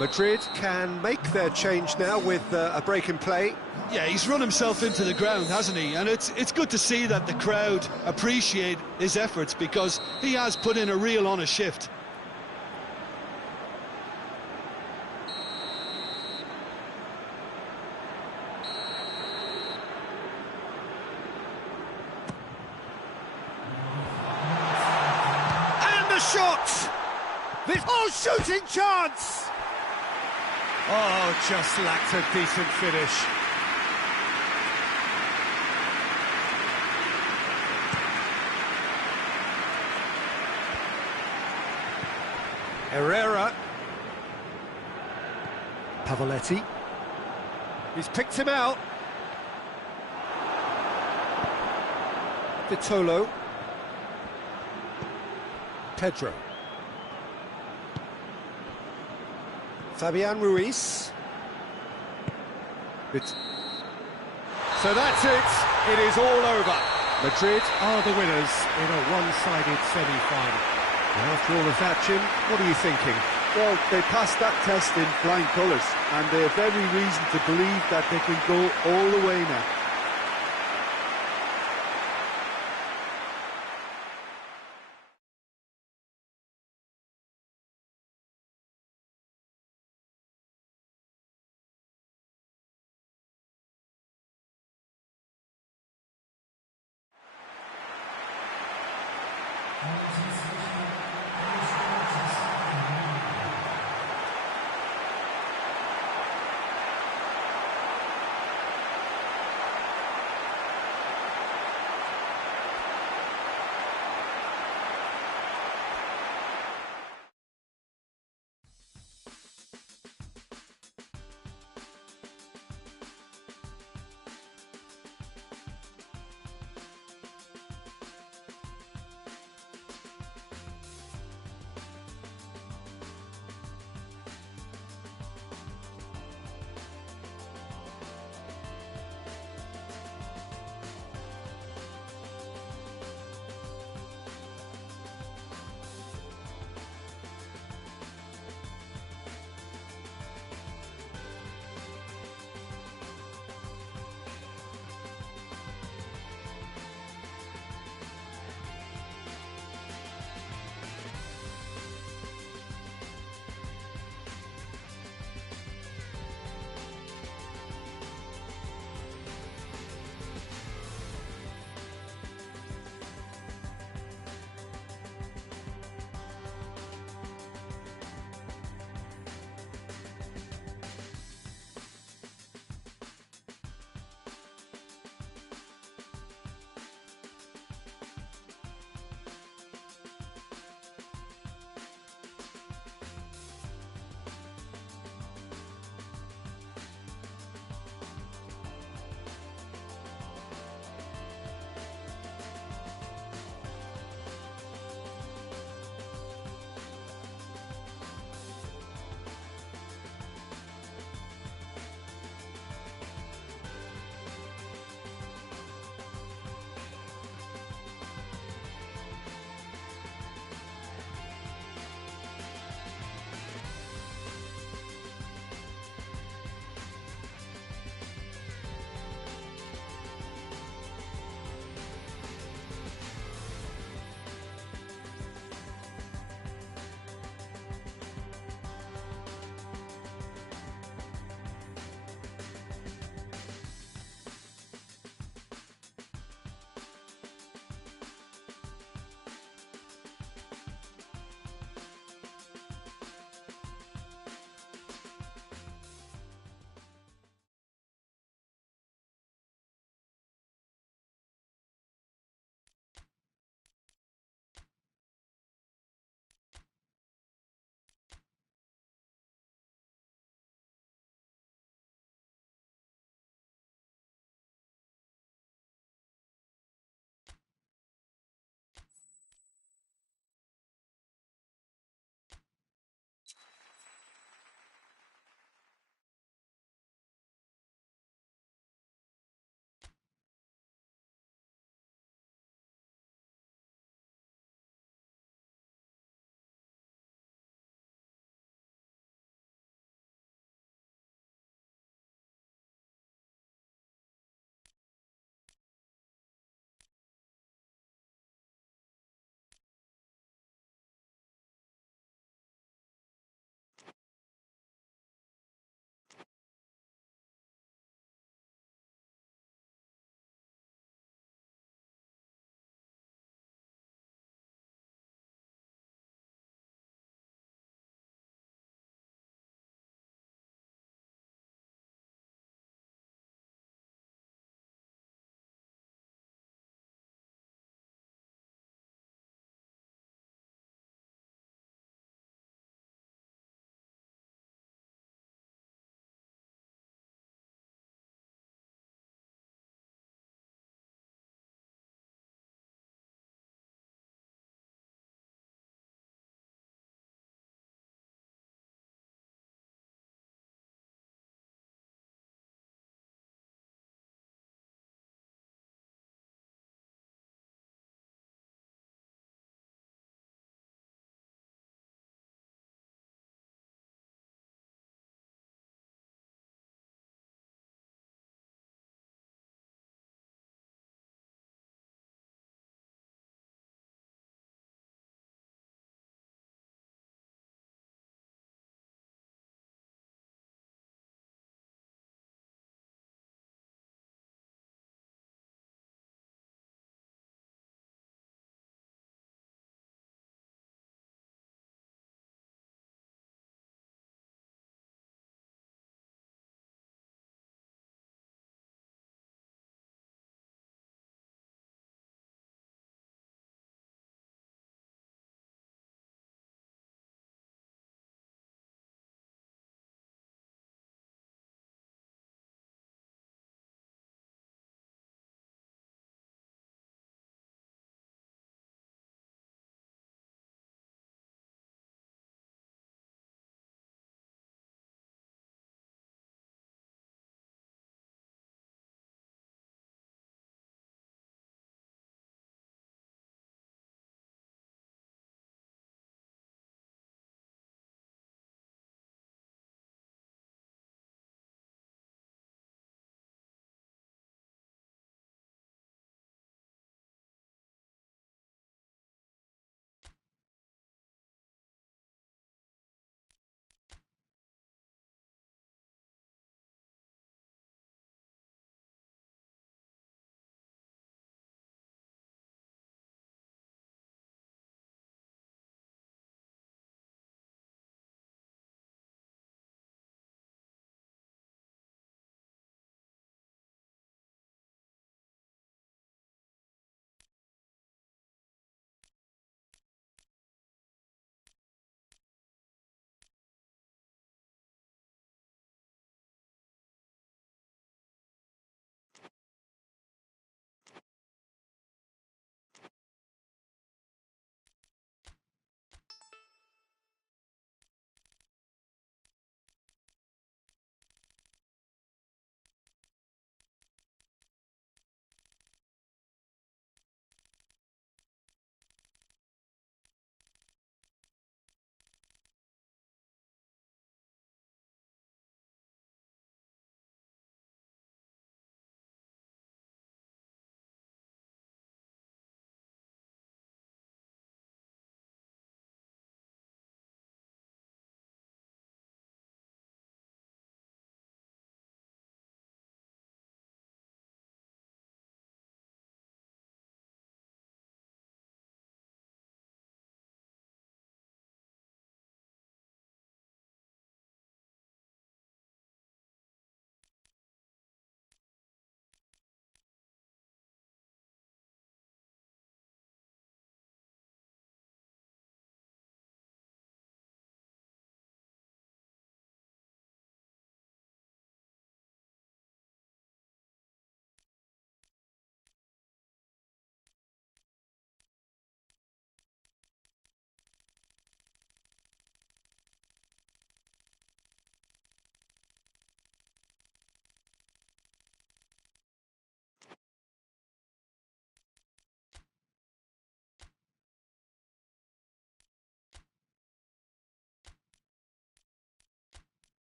Madrid can make their change now with a break in play. Yeah, he's run himself into the ground, hasn't he? And it's good to see that the crowd appreciate his efforts, because he has put in a real honest shift. shot! This shooting chance! Oh, just lacked a decent finish. Herrera. Pavoletti. He's picked him out. Vitolo. Pedro. Fabian Ruiz. So that's it. It is all over. Madrid are the winners in a one-sided semi-final. After all of that, Jim, what are you thinking? Well, they passed that test in flying colours, and they have every reason to believe that they can go all the way now.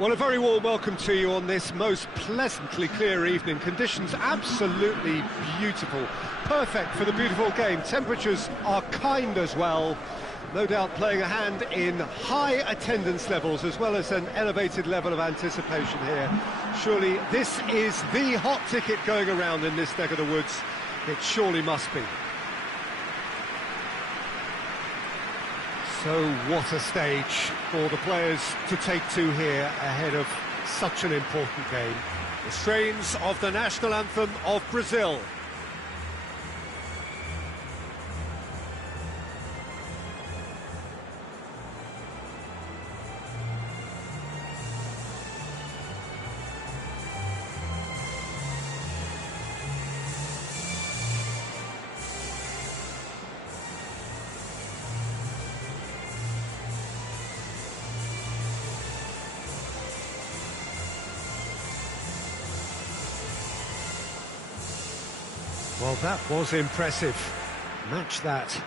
Well, a very warm welcome to you on this most pleasantly clear evening. Conditions absolutely beautiful. Perfect for the beautiful game. Temperatures are kind as well. No doubt playing a hand in high attendance levels as well as an elevated level of anticipation here. Surely this is the hot ticket going around in this neck of the woods. It surely must be. So what a stage for the players to take to here ahead of such an important game. The strains of the national anthem of Brazil. Well, that was impressive. Match that.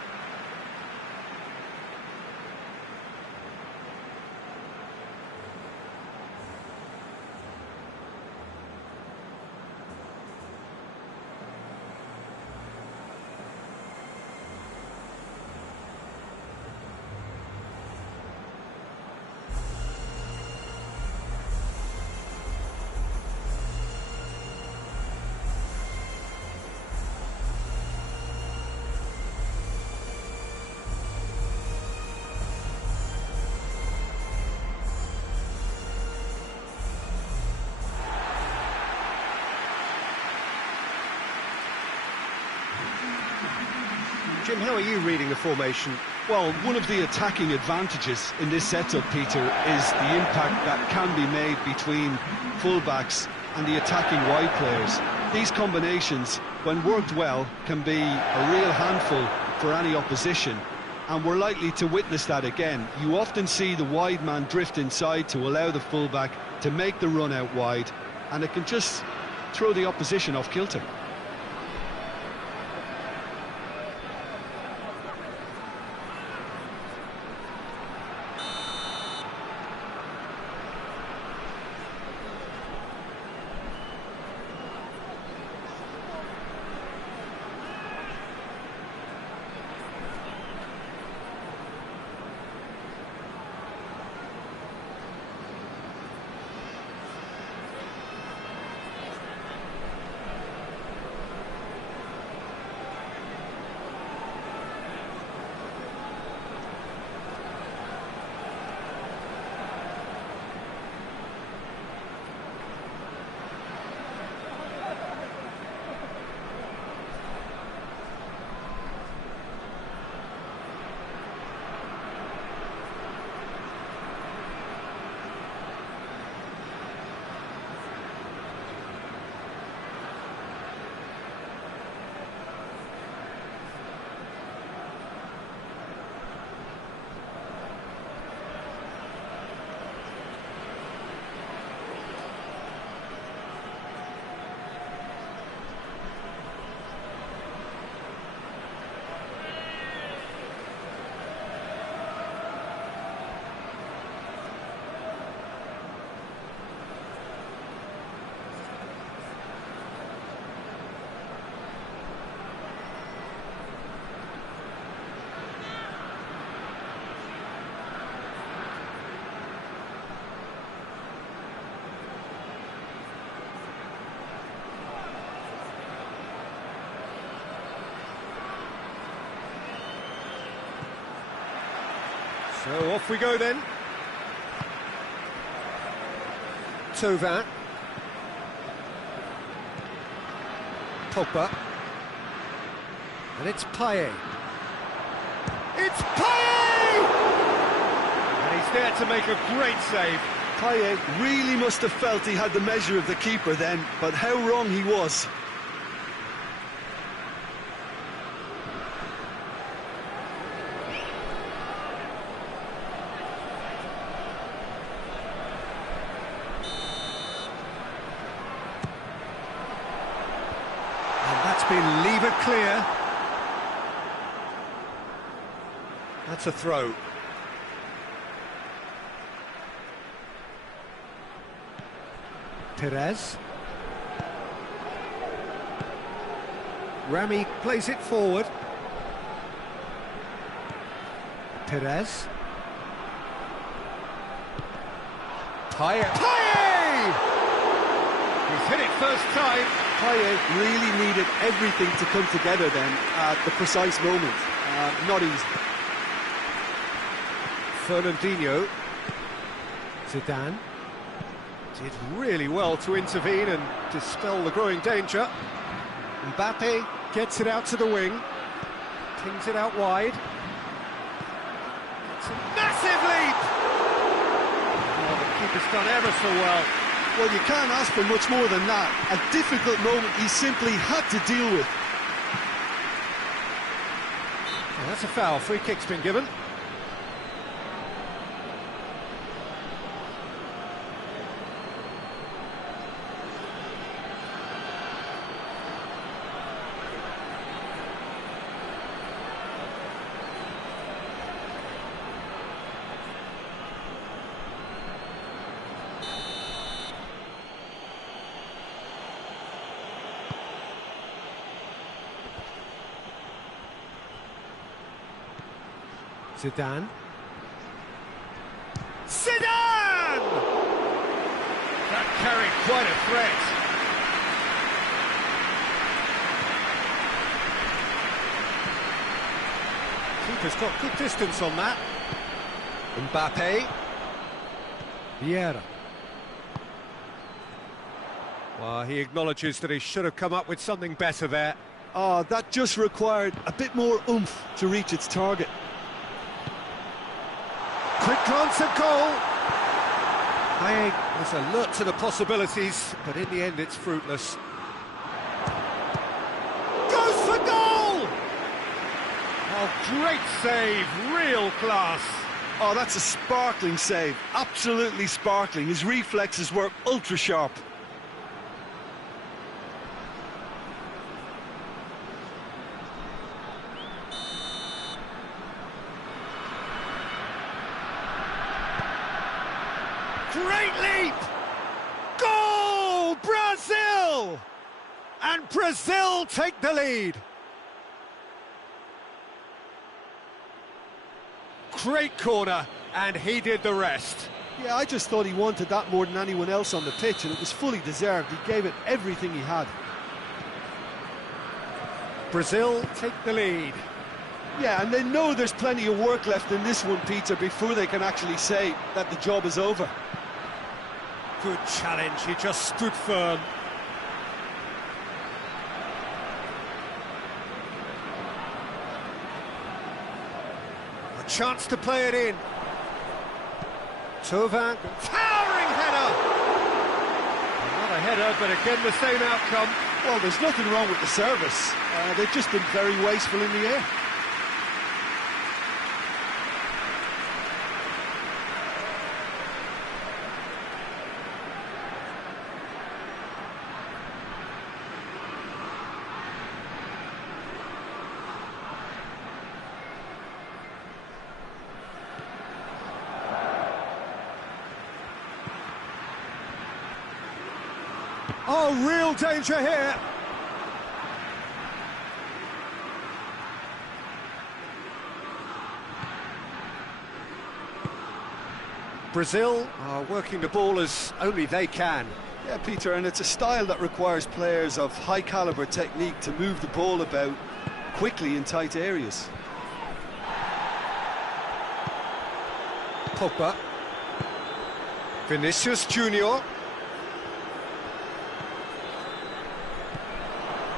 Jim, how are you reading the formation? Well, one of the attacking advantages in this setup, Peter, is the impact that can be made between fullbacks and the attacking wide players. These combinations, when worked well, can be a real handful for any opposition, and we're likely to witness that again. You often see the wide man drift inside to allow the fullback to make the run out wide, and it can just throw the opposition off kilter. So off we go then. Thauvin. Pogba. And it's Payet. It's Payet! And he's there to make a great save. Payet really must have felt he had the measure of the keeper then, but how wrong he was. That's been levered clear. That's a throw. Perez. Rami plays it forward. Perez. Payet! He's hit it first time. Payet really needed everything to come together then at the precise moment. Not easy. Fernandinho. Zidane. Did really well to intervene and dispel the growing danger. Mbappe gets it out to the wing. Pings it out wide. It's a massive leap! Oh, the keeper's done ever so well. Well, you can't ask for much more than that. A difficult moment he simply had to deal with. Oh, that's a foul. Free kick's been given. Zidane. Zidane! That carried quite a threat. Keeper's got good distance on that. Mbappe. Vieira. Well, he acknowledges that he should have come up with something better there. Oh, that just required a bit more oomph to reach its target. Quick glance at goal. Payet was alert to the possibilities, but in the end it's fruitless. Goes for goal! Oh, great save, real class. Oh, that's a sparkling save, absolutely sparkling. His reflexes were ultra sharp. Great leap! Goal! Brazil! And Brazil take the lead. Great corner, and he did the rest. Yeah, I just thought he wanted that more than anyone else on the pitch, and it was fully deserved. He gave it everything he had. Brazil take the lead. Yeah, and they know there's plenty of work left in this one, Peter, before they can actually say that the job is over. Good challenge, he just stood firm. A chance to play it in. Tovan, towering header! Not a header, but again the same outcome. Well, there's nothing wrong with the service. They've just been very wasteful in the air. Oh, real danger here. Brazil are working the ball as only they can. Yeah, Peter, and it's a style that requires players of high-caliber technique to move the ball about quickly in tight areas. Pogba. Vinicius Junior.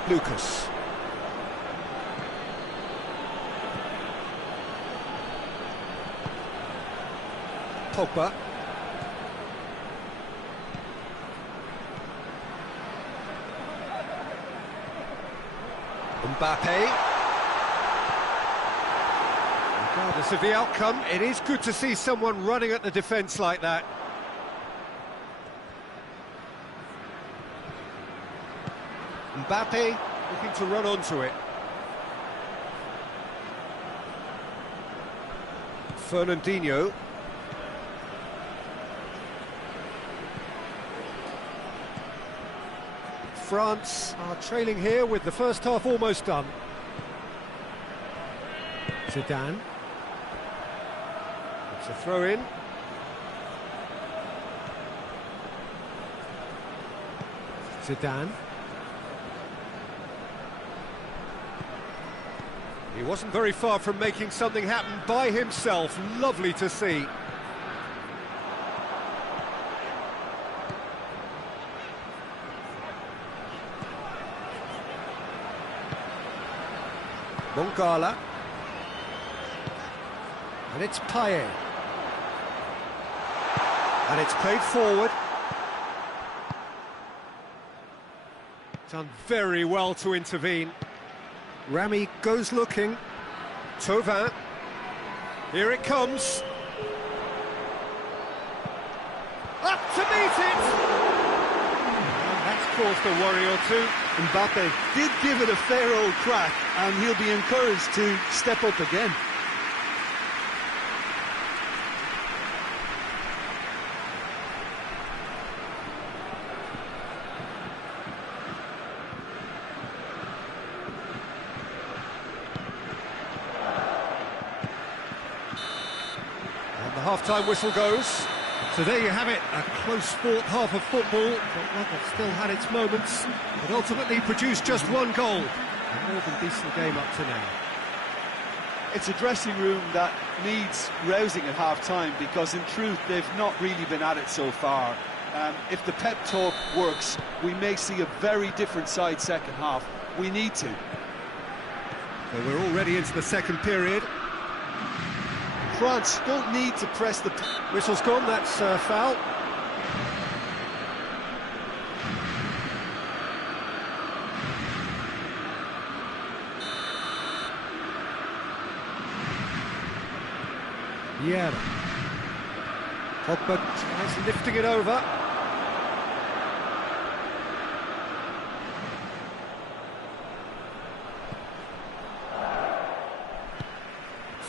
Lucas. Pogba. Mbappe. Regardless of the outcome, it is good to see someone running at the defence like that. Mbappe looking to run onto it. Fernandinho. France are trailing here with the first half almost done. Zidane. It's a throw-in. Zidane. He wasn't very far from making something happen by himself. Lovely to see. Mongala. And it's Payet. And it's played forward. Done very well to intervene. Rami goes looking. Thauvin. Here it comes. Up to meet it! And that's caused a worry or two. Mbappe did give it a fair old crack, and he'll be encouraged to step up again. Half-time whistle goes. So there you have it, a close fought half of football. Felt like it still had its moments, but ultimately produced just one goal. A more than decent game up to now. It's a dressing room that needs rousing at half-time, because in truth they've not really been at it so far. If the pep talk works, we may see a very different side second half. We need to. So we're already into the second period. France don't need to press the... Whistle's gone, that's foul. Yeah. Pogba tries lifting it over.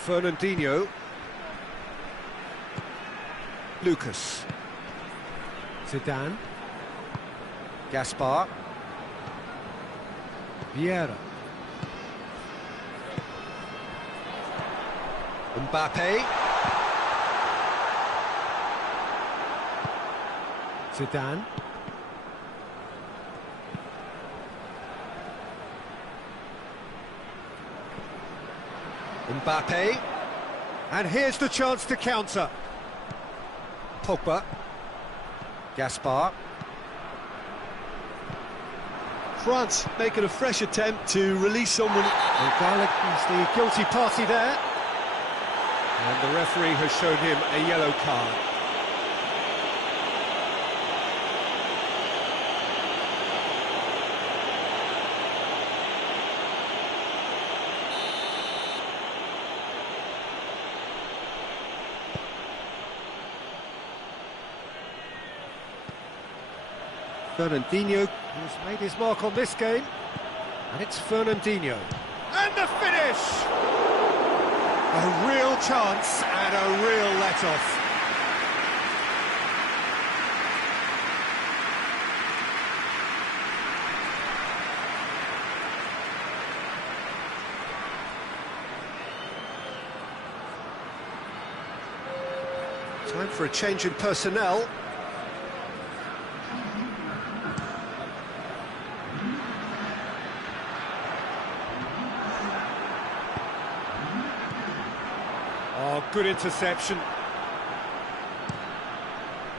Fernandinho. Lucas. Zidane. Gaspar. Vieira. Mbappe. Zidane. Mbappe. And here's the chance to counter. Pogba. Gaspar. France making a fresh attempt to release someone. Garlic is the guilty party there. And the referee has shown him a yellow card. Fernandinho, who's made his mark on this game, and it's Fernandinho. And the finish! A real chance and a real let-off. Time for a change in personnel. Oh, good interception.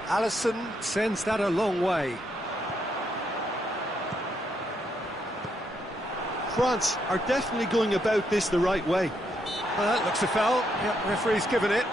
Alisson sends that a long way. France are definitely going about this the right way. That looks a foul. Yep, referee's given it.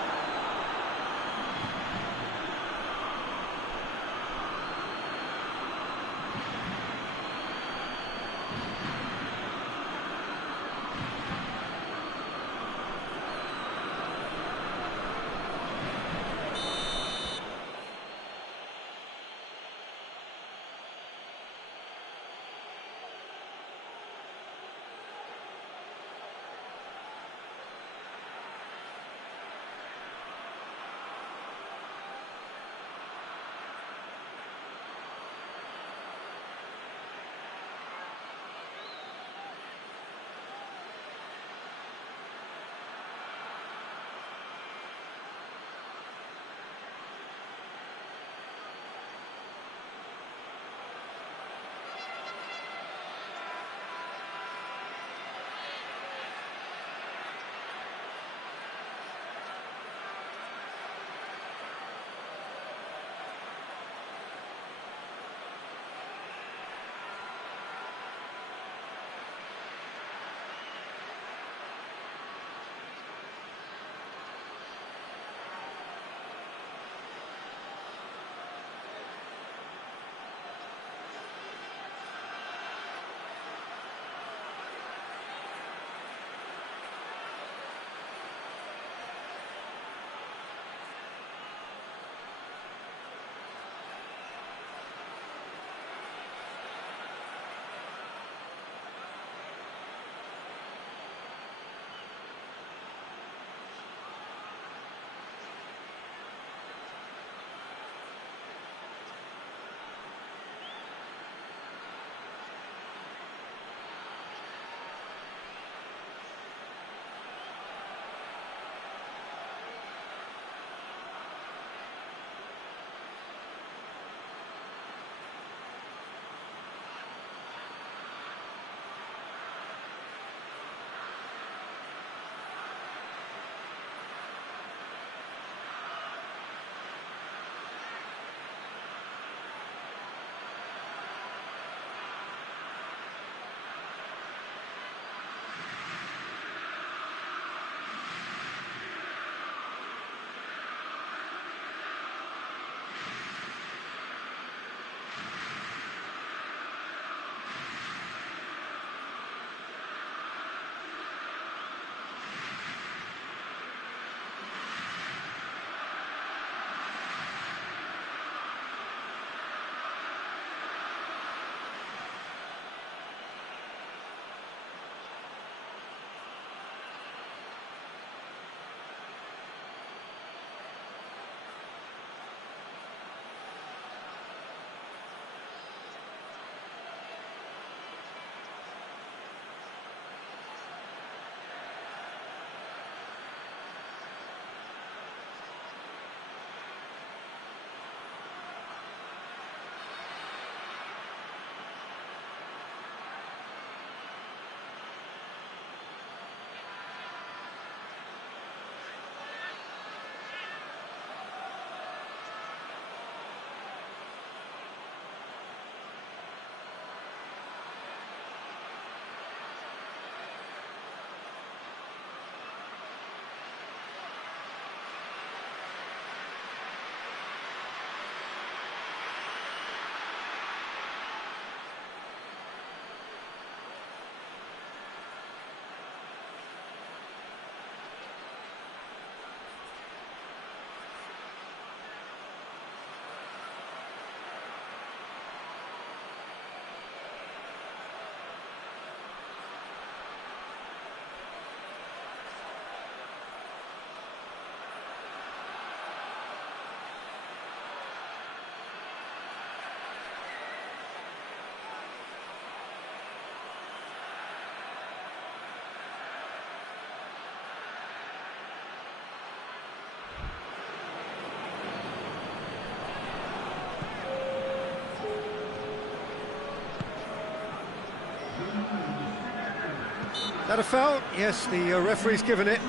That a foul? Yes, the referee's given it.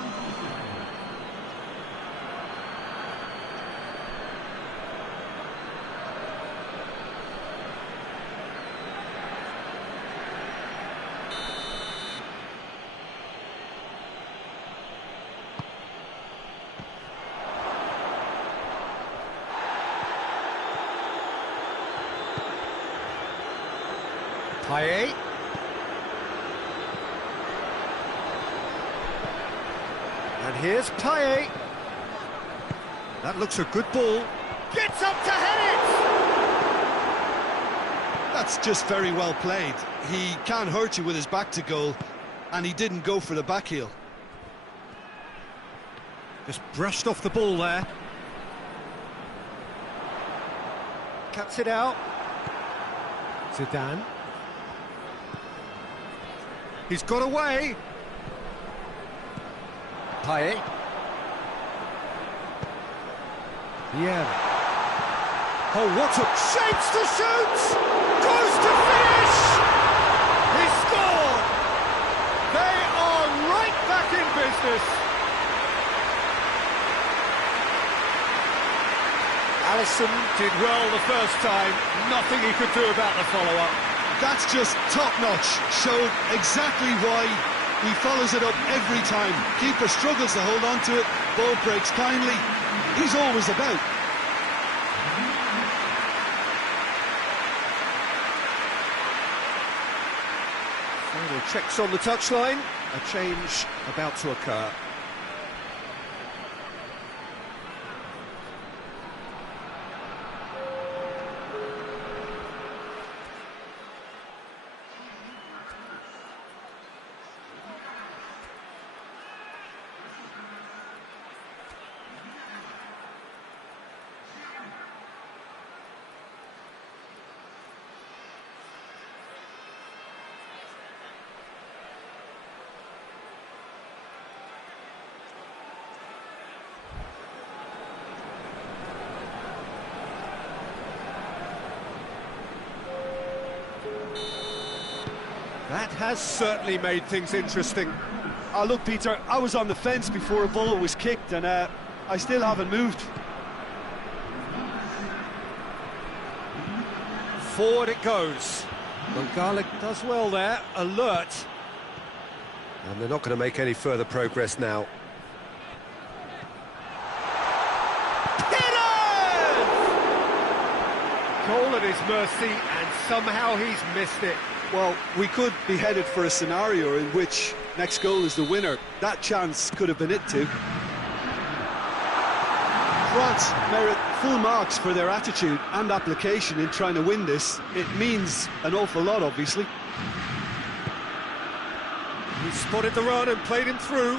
Payet. And here's Payet. That looks a good ball. Gets up to head it! That's just very well played. He can't hurt you with his back to goal, and he didn't go for the back heel. Just brushed off the ball there. Cuts it out. Zidane. He's got away. Payet. Yeah. Oh, what a... Shapes to shoot! Goes to finish! He scored! They are right back in business. Alisson did well the first time. Nothing he could do about the follow-up. That's just top-notch. Showed exactly why he follows it up every time. Keeper struggles to hold on to it. Ball breaks kindly. He's always about. Final checks on the touchline. A change about to occur. That has certainly made things interesting. Look, Peter, I was on the fence before a ball was kicked, and I still haven't moved. Forward it goes. Mangala does well there, alert. And they're not going to make any further progress now. Goal at his mercy, and somehow he's missed it. Well, we could be headed for a scenario in which next goal is the winner. That chance could have been it too. France merit full marks for their attitude and application in trying to win this. It means an awful lot, obviously. He spotted the run and played him through.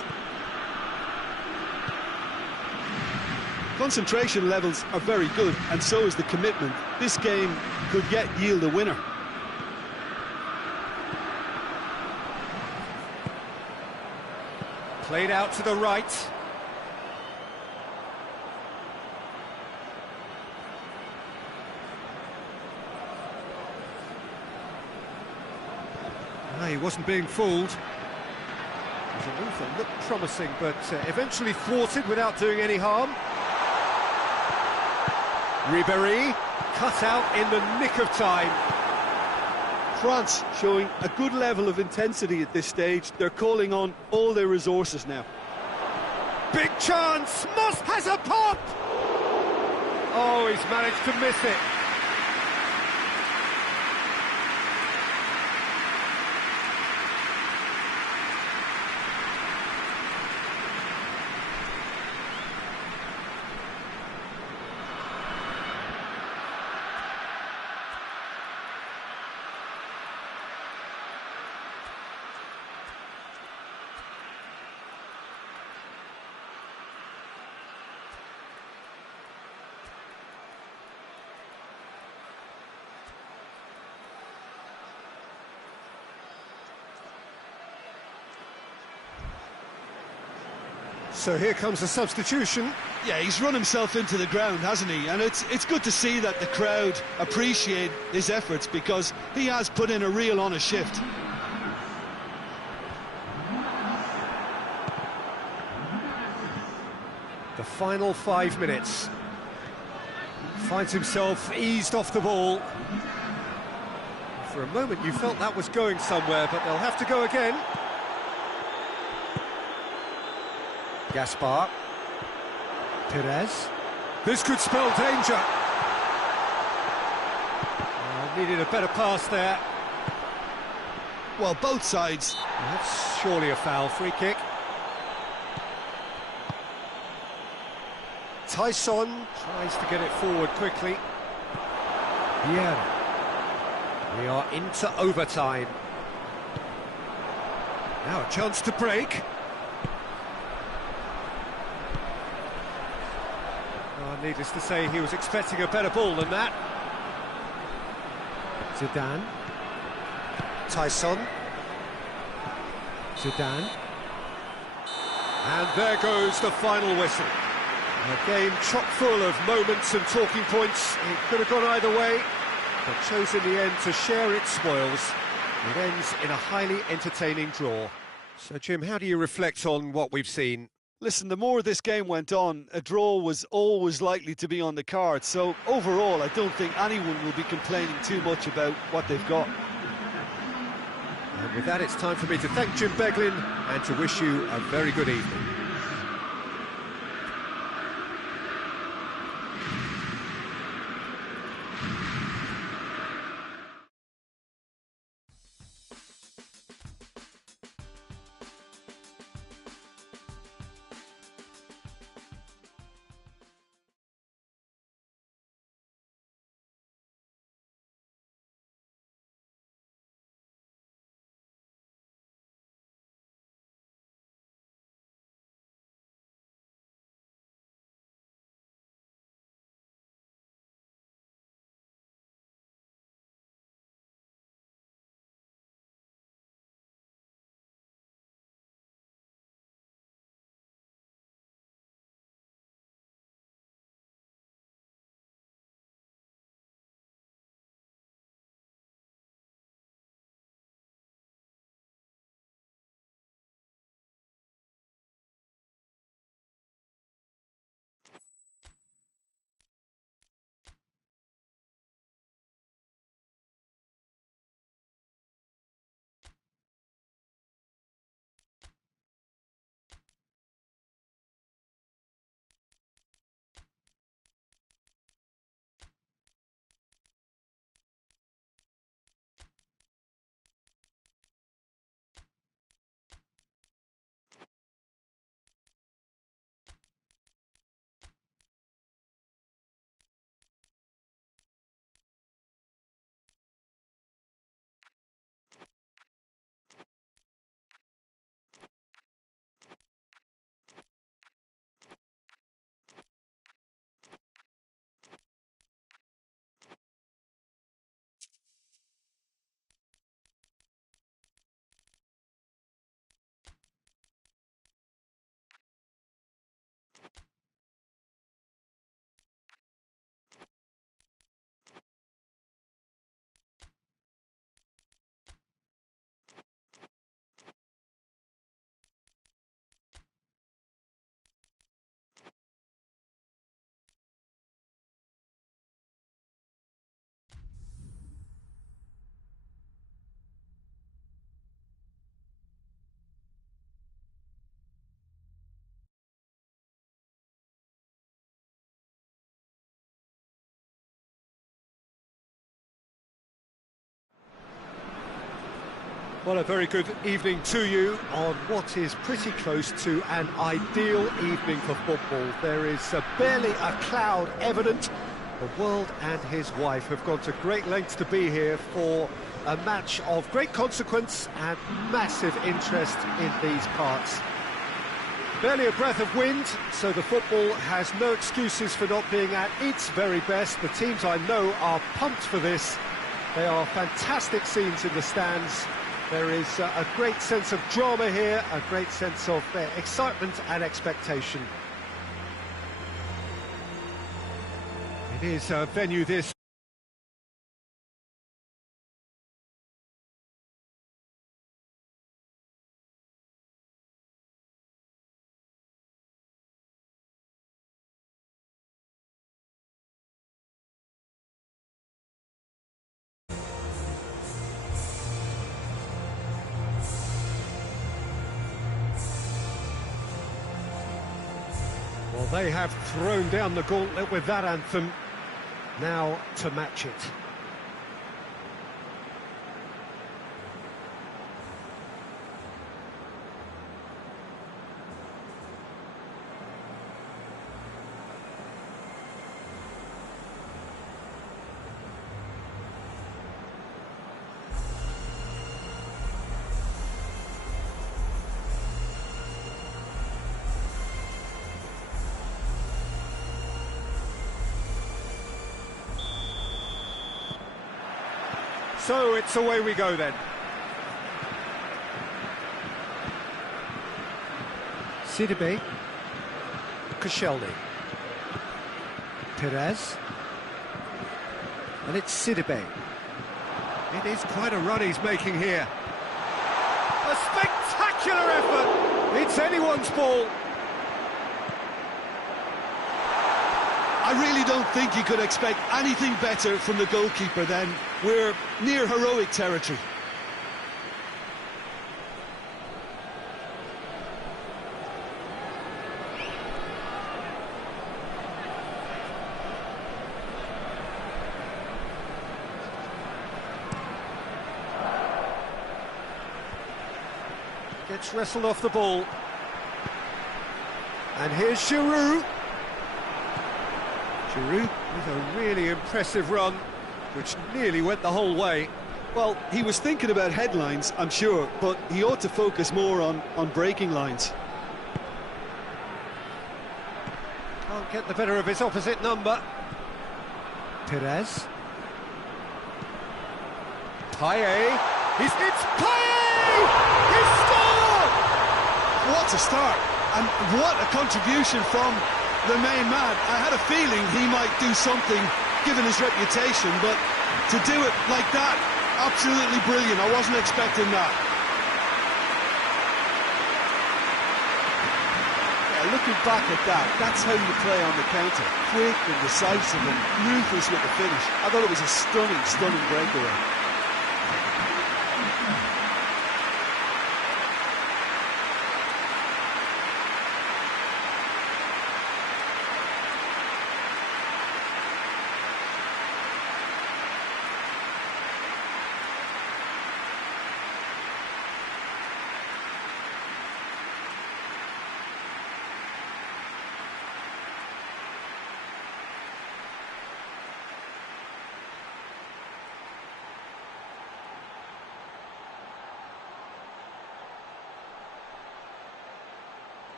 Concentration levels are very good, and so is the commitment. This game could yet yield a winner. Played out to the right. He wasn't being fooled. His maneuver looked promising, but eventually thwarted without doing any harm. Ribéry cut out in the nick of time. France showing a good level of intensity at this stage. They're calling on all their resources now. Big chance! Moss has a pop! Oh, he's managed to miss it. So here comes the substitution. Yeah, he's run himself into the ground, hasn't he? And it's good to see that the crowd appreciate his efforts, because he has put in a real honest shift. final 5 minutes. Finds himself eased off the ball. For a moment you felt that was going somewhere, but they'll have to go again. Gaspar. Perez. This could spell danger. Needed a better pass there. Well, both sides. That's surely a foul. Free kick. Tyson tries to get it forward quickly. Vieira. We are into overtime. Now a chance to break. Needless to say, he was expecting a better ball than that. Zidane. Tyson. Zidane. And there goes the final whistle. A game chock full of moments and talking points. It could have gone either way, but chose in the end to share its spoils. It ends in a highly entertaining draw. So, Jim, how do you reflect on what we've seen? Listen, the more this game went on, a draw was always likely to be on the card. So overall, I don't think anyone will be complaining too much about what they've got. And with that, it's time for me to thank Jim Beglin and to wish you a very good evening. Well, a very good evening to you on what is pretty close to an ideal evening for football. There is barely a cloud evident. The world and his wife have gone to great lengths to be here for a match of great consequence and massive interest in these parts. Barely a breath of wind, so the football has no excuses for not being at its very best. The teams I know are pumped for this. They are fantastic scenes in the stands. There is a great sense of drama here, a great sense of excitement and expectation. It is a venue this Well, they have thrown down the gauntlet with that anthem. Now to match it. So it's away we go then. Sidibe, Koscielny, Perez, and it's Sidibe. It is quite a run he's making here. A spectacular effort! It's anyone's ball. I really don't think you could expect anything better from the goalkeeper then. We're near heroic territory. Gets wrestled off the ball. And here's Giroud. Giroud with a really impressive run, which nearly went the whole way. Well, he was thinking about headlines, I'm sure, but he ought to focus more on breaking lines. Can't get the better of his opposite number. Perez. Payet. It's Payet! He's scored! What a start, and what a contribution from the main man. I had a feeling he might do something, given his reputation, but to do it like that, absolutely brilliant. I wasn't expecting that. Yeah, looking back at that, that's how you play on the counter. Quick and decisive and ruthless with the finish. I thought it was a stunning, stunning breakaway.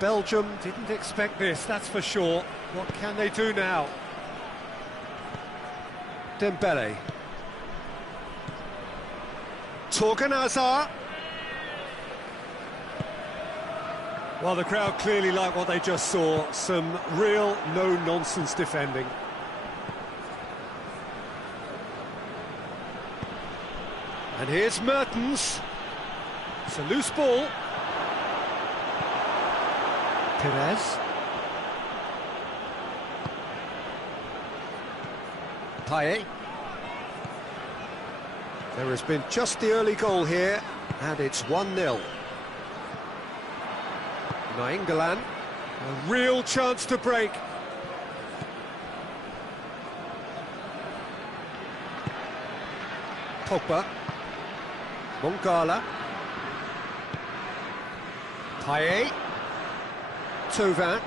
Belgium didn't expect this, that's for sure. What can they do now? Dembele. Torgan Hazard. Well, the crowd clearly like what they just saw. Some real no-nonsense defending. And here's Mertens. It's a loose ball. Perez. Payet. There has been just the early goal here, and it's 1-0. Nainggolan, a real chance to break. Pogba. Mongala. Payet. Thauvin.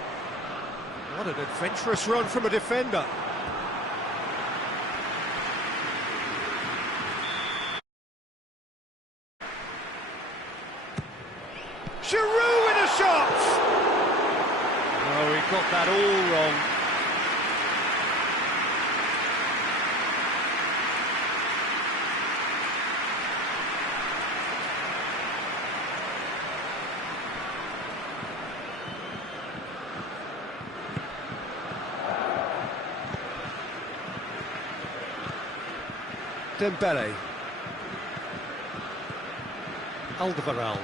What an adventurous run from a defender. Giroud with a shot! Oh, he got that all wrong. Dembele. Alderweireld.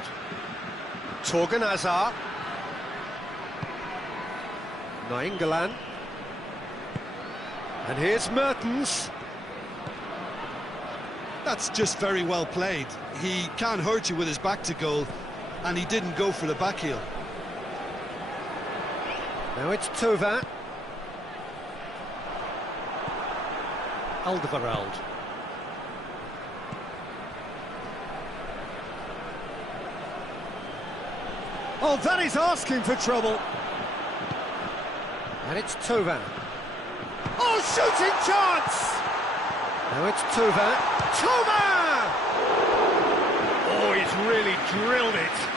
Torgan Hazard. Nainggolan. And here's Mertens. That's just very well played. He can't hurt you with his back to goal, and he didn't go for the back heel. Now it's Thauvin. Alderweireld. Oh, that is asking for trouble. And it's Thauvin. Oh, shooting chance! Now it's Thauvin. Thauvin! Oh, he's really drilled it.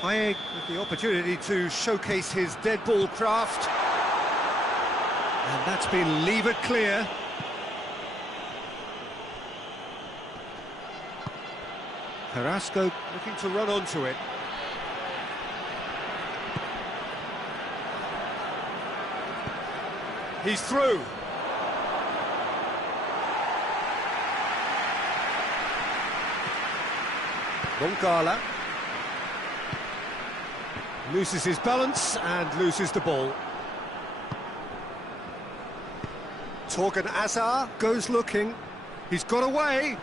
Payet with the opportunity to showcase his dead ball craft. And that's been levered clear. Carrasco Looking to run onto it. He's through. Moncala. Loses his balance and loses the ball. Torgan Hazard goes looking. He's got away.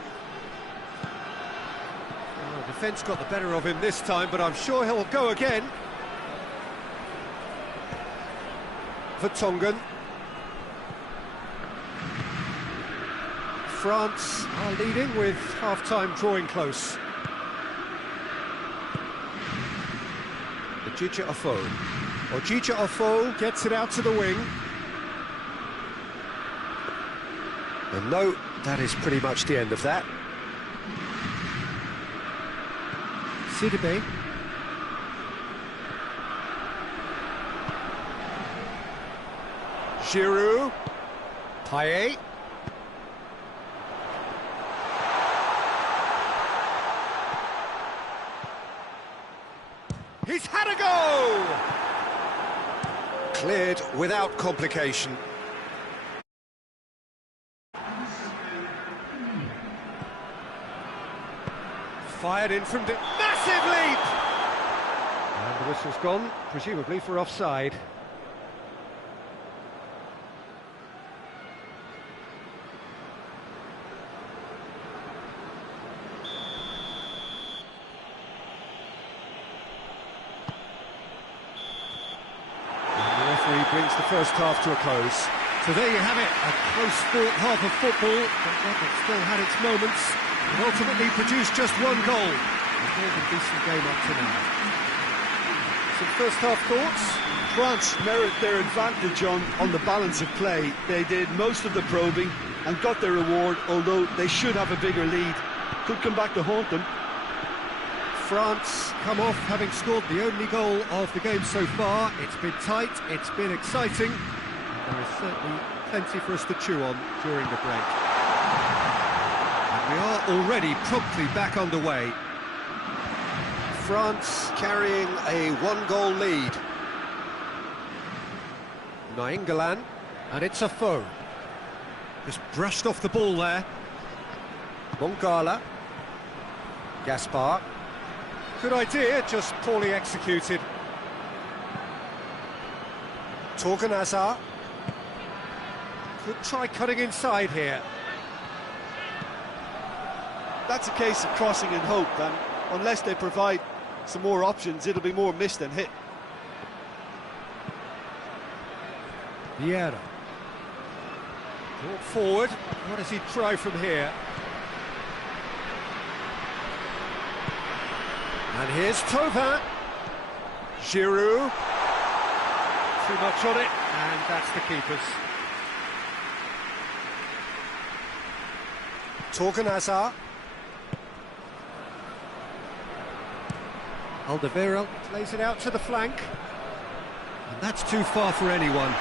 Oh, defence got the better of him this time, but I'm sure he'll go again. Vertonghen. France Are leading with half-time drawing close. Ojija Ofo. Gets it out to the wing. And no, that is pretty much the end of that. Sidibe. Giroud. Payet. He's had a go! Cleared without complication. Fired in from massive leap! And the whistle's gone, presumably for offside. Brings the first half to a close. So there you have it, a close-fought half of football, but one that still had its moments, and ultimately produced just one goal. A more than decent game up to now. Some first-half thoughts? France merit their advantage on the balance of play. They did most of the probing and got their reward, although they should have a bigger lead. Could come back to haunt them. France come off having scored the only goal of the game so far. It's been tight, it's been exciting, and there is certainly plenty for us to chew on during the break. And we are already promptly back underway. France carrying a one-goal lead. Nainggolan. And it's a foe. Just brushed off the ball there. Moncala. Gaspar. Good idea, just poorly executed. Torgan Hazard. Could try cutting inside here. That's a case of crossing in hope, and unless they provide some more options, it'll be more missed than hit. Vieira. Brought forward. What does he try from here? And here's Thauvin. Giroud. Too much on it, and that's the keeper's. Torgan Hazard. Alderweireld plays it out to the flank. And that's too far for anyone.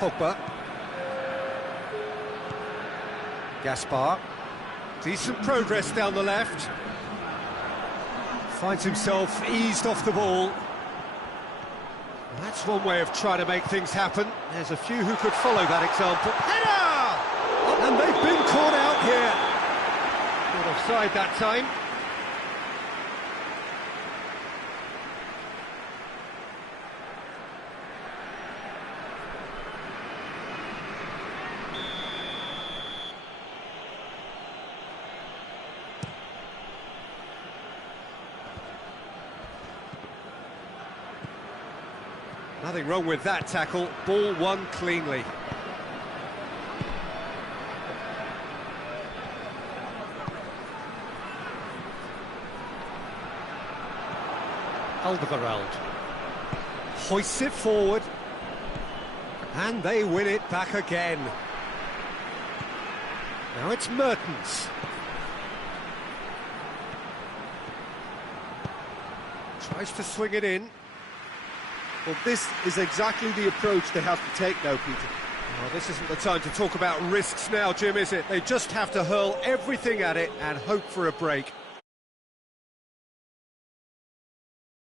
Pogba. Gaspar. Decent progress down the left. Finds himself eased off the ball. That's one way of trying to make things happen. There's a few who could follow that example. Header! And they've been caught out here. Not offside that time. Nothing wrong with that tackle. Ball won cleanly. Alderweireld hoists it forward, and they win it back again. Now it's Mertens. Tries to swing it in. Well, this is exactly the approach they have to take now, Peter. Well, this isn't the time to talk about risks now, Jim, is it? They just have to hurl everything at it and hope for a break.